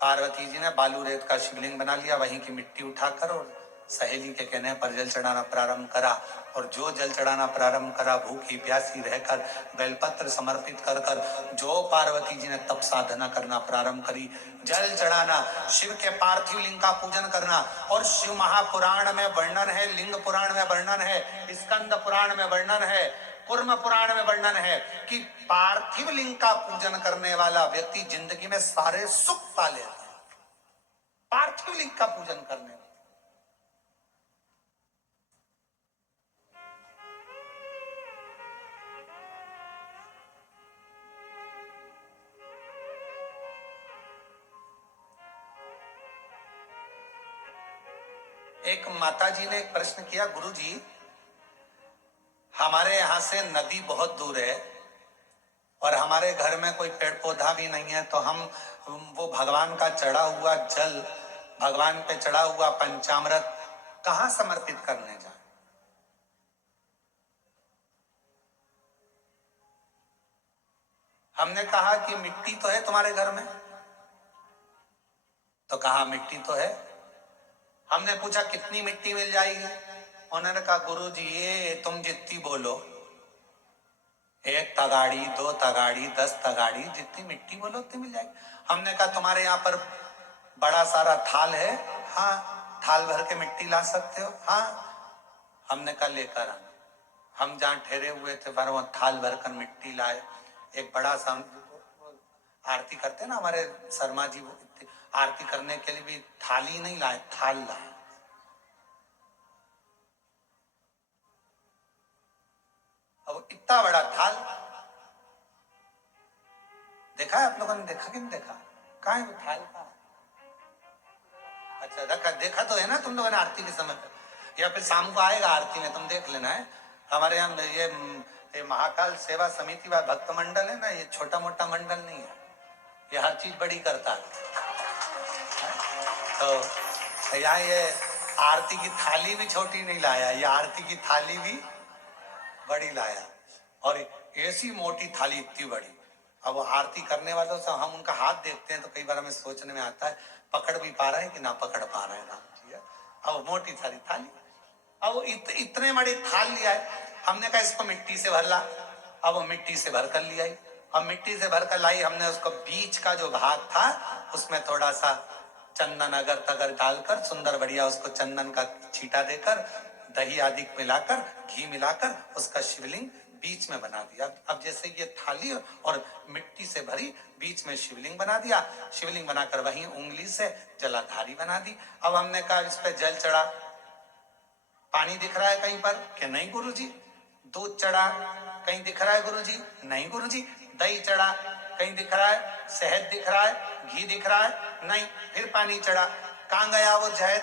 पार्वती जी ने बालू रेत का शिवलिंग बना लिया, वहीं की मिट्टी उठाकर और सहेली के कहने पर जल चढ़ाना प्रारंभ करा। और जो जल चढ़ाना प्रारंभ करा, भूखी प्यासी रहकर बेलपत्र समर्पित कर कर जो पार्वती जी ने तप साधना करना प्रारंभ करी, जल चढ़ाना, शिव के पार्थिव लिंग का पूजन करना। और शिव महापुराण में वर्णन है, लिंग पुराण में वर्णन है, स्कंद पुराण में वर्णन है, कुर्म पुराण में वर्णन है कि पार्थिव लिंग का पूजन करने वाला व्यक्ति जिंदगी में सारे सुख पा लेता है। पार्थिव लिंग का पूजन करने, एक माता जी ने एक प्रश्न किया, गुरु जी हमारे यहां से नदी बहुत दूर है और हमारे घर में कोई पेड़ पौधा भी नहीं है, तो हम वो भगवान का चढ़ा हुआ जल, भगवान पे चढ़ा हुआ पंचामृत कहां समर्पित करने जाए? हमने कहा कि मिट्टी तो है तुम्हारे घर में, तो कहा मिट्टी तो है। हमने पूछा कितनी मिट्टी मिल जाएगी? उन्होंने कहा गुरु जी ये तुम जितनी बोलो, 1 तगाड़ी 2 तगाड़ी 10 तगाड़ी, जितनी मिट्टी बोलो उतनी मिल जाएगी। हमने कहा तुम्हारे यहाँ पर बड़ा सारा थाल है? हाँ। थाल भर के मिट्टी ला सकते हो? हाँ। हमने कहा लेकर आना। हम जहाँ ठहरे हुए थे पर वहां थाल भरकर मिट्टी लाए। एक बड़ा सा आरती करते ना हमारे शर्मा जी, वो आरती करने के लिए भी थाली नहीं लाए, थाल लाए। अब इतना बड़ा थाल देखा है आप लोगों ने? देखा कि नहीं देखा? कहाँ है वो थाल का? अच्छा रखा, देखा तो है ना तुम लोगों ने आरती के समय पर, या फिर शाम को आएगा आरती में, तुम देख लेना है। हमारे यहाँ ये महाकाल सेवा समिति व भक्त मंडल है ना, ये छोटा मोटा मंडल नहीं है, ये हर चीज बड़ी करता है। तो यहाँ ये आरती की थाली भी छोटी नहीं लाया, ये आरती की थाली भी बड़ी लाया, और ऐसी मोटी थाली इतनी बड़ी। अब वो आरती करने वालों से हम उनका हाथ देखते हैं तो कई बार हमें सोचने में आता है पकड़ भी पा रहे हैं कि ना पकड़ पा रहे हैं राम जी। अब मोटी सारी थाली, अब इतने बड़ी थाल लिया है। हमने कहा इसको मिट्टी से भर ला। अब वो मिट्टी से भर कर लिया। अब मिट्टी से भर कर लाई, हमने उसको बीच का जो भाग था उसमें थोड़ा सा चंदन अगर तगर डालकर, सुंदर बढ़िया उसको चंदन का छींटा देकर, दही आदि मिलाकर, घी मिलाकर उसका शिवलिंग बीच में बना दिया। अब जैसे ये थाली और मिट्टी से भरी, बीच में शिवलिंग बना दिया। शिवलिंग बनाकर वहीं उंगली से जलाधारी बना दी। अब हमने कहा इस पे जल चढ़ा, पानी दिख रहा है कहीं पर? कि नहीं गुरुजी। दूध चढ़ा, कहीं दिख रहा है गुरुजी? नहीं गुरुजी। दही चढ़ा, कहीं दिख रहा है? शहद दिख रहा है? घी दिख रहा है? नहीं। फिर पानी चढ़ा, कहां गया वो शहद?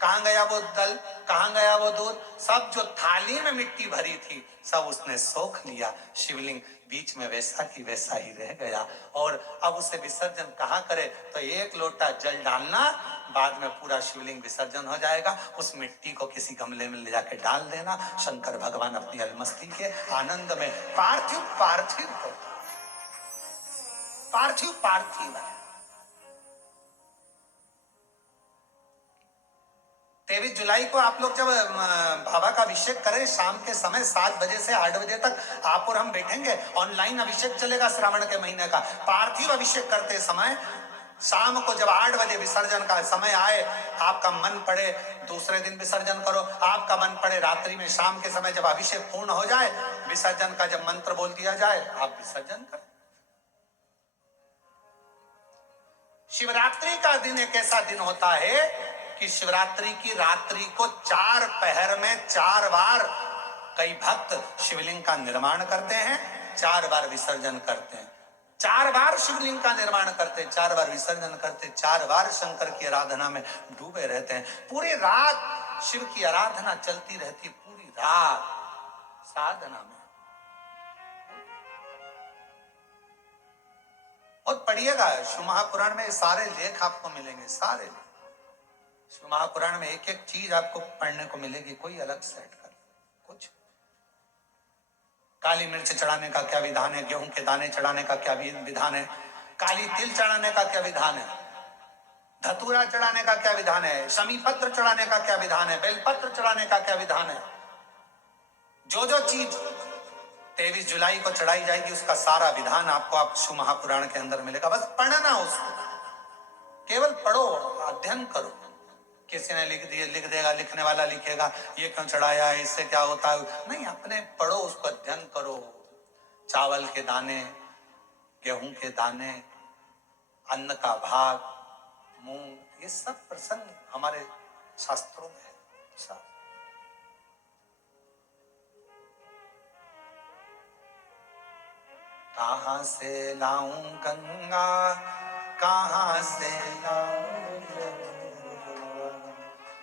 कहां गया वो दल? कहां गया वो दूध? सब जो थाली में मिट्टी भरी थी सब उसने सोख लिया। शिवलिंग बीच में वैसा की वैसा ही रह गया। और अब उसे विसर्जन कहाँ करे? तो 1 लोटा जल डालना, बाद में पूरा शिवलिंग विसर्जन हो जाएगा। उस मिट्टी को किसी गमले में ले जाके डाल देना। शंकर भगवान अपनी अलमस्ती के आनंद में पार्थिव पार्थिव होता, पार्थिव पार्थिव है। 23 जुलाई को आप लोग जब बाबा का अभिषेक करें, शाम के समय 7 बजे से 8 बजे तक आप और हम बैठेंगे। ऑनलाइन अभिषेक चलेगा श्रावण के महीने का। पार्थिव अभिषेक करते समय शाम को जब 8 बजे विसर्जन का समय आए, आपका मन पड़े दूसरे दिन विसर्जन करो, आपका मन पड़े रात्रि में, शाम के समय जब अभिषेक पूर्ण हो जाए, विसर्जन का जब मंत्र बोल दिया जाए, आप विसर्जन करें। शिवरात्रि का दिन एक ऐसा दिन होता है कि शिवरात्रि की रात्रि को 4 पहर में 4 बार कई भक्त शिवलिंग का निर्माण करते हैं, 4 बार विसर्जन करते हैं, 4 बार शिवलिंग का निर्माण करते, 4 बार विसर्जन करते, 4 बार शंकर की आराधना में डूबे रहते हैं। पूरी रात शिव की आराधना चलती रहती, पूरी रात साधना में। और पढ़िएगा शिव महापुराण में सारे लेख आपको मिलेंगे, सारे लेख शिव महापुराण में एक एक चीज आपको पढ़ने को मिलेगी, कोई अलग सेट कर कुछ। काली मिर्च चढ़ाने का क्या विधान है, गेहूं के दाने चढ़ाने का क्या विधान है, काली तिल चढ़ाने का क्या विधान है, धतूरा चढ़ाने का क्या विधान है, शमी पत्र चढ़ाने का क्या विधान है, बेलपत्र चढ़ाने का क्या विधान है। जो जो चीज 23 जुलाई को चढ़ाई जाएगी उसका सारा विधान आपको आप शिव महापुराण के अंदर मिलेगा। बस पढ़ना उसको, केवल पढ़ो, अध्ययन करो। किसी ने लिख देगा, लिखने वाला लिखेगा ये क्यों चढ़ाया है, इससे क्या होता है, नहीं, अपने पढ़ो, उसको अध्ययन करो। चावल के दाने, गेहूं के दाने, अन्न का भाग, मूंग, ये सब प्रसंग हमारे शास्त्रों में है सब। कहां से लाऊं गंगा, कहां से लाऊं,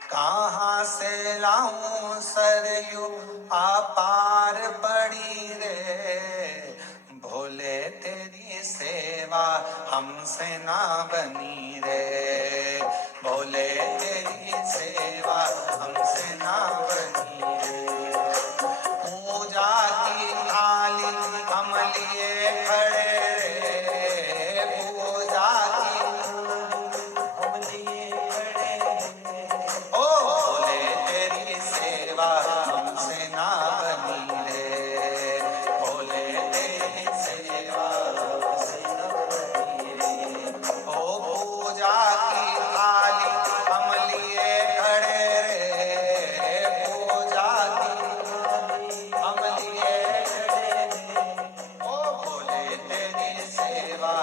कहां से लाऊं सरयू अपार पड़ी रे, भोले तेरी सेवा हमसे ना बनी रे, भोले तेरी सेवा हमसे ना बनी रे। पूजा की थाली हम लिए खड़े रे, पूजा की हम लिए खड़े रे, ओ भोले तेरी सेवा हमसे ना बनी रे, भोले तेरी सेवा हमसे ना बनी रे। ओ पूजा की थाली हम लिए खड़े रे, पूजा की हम लिए खड़े रे, ओ भोले तेरी सेवा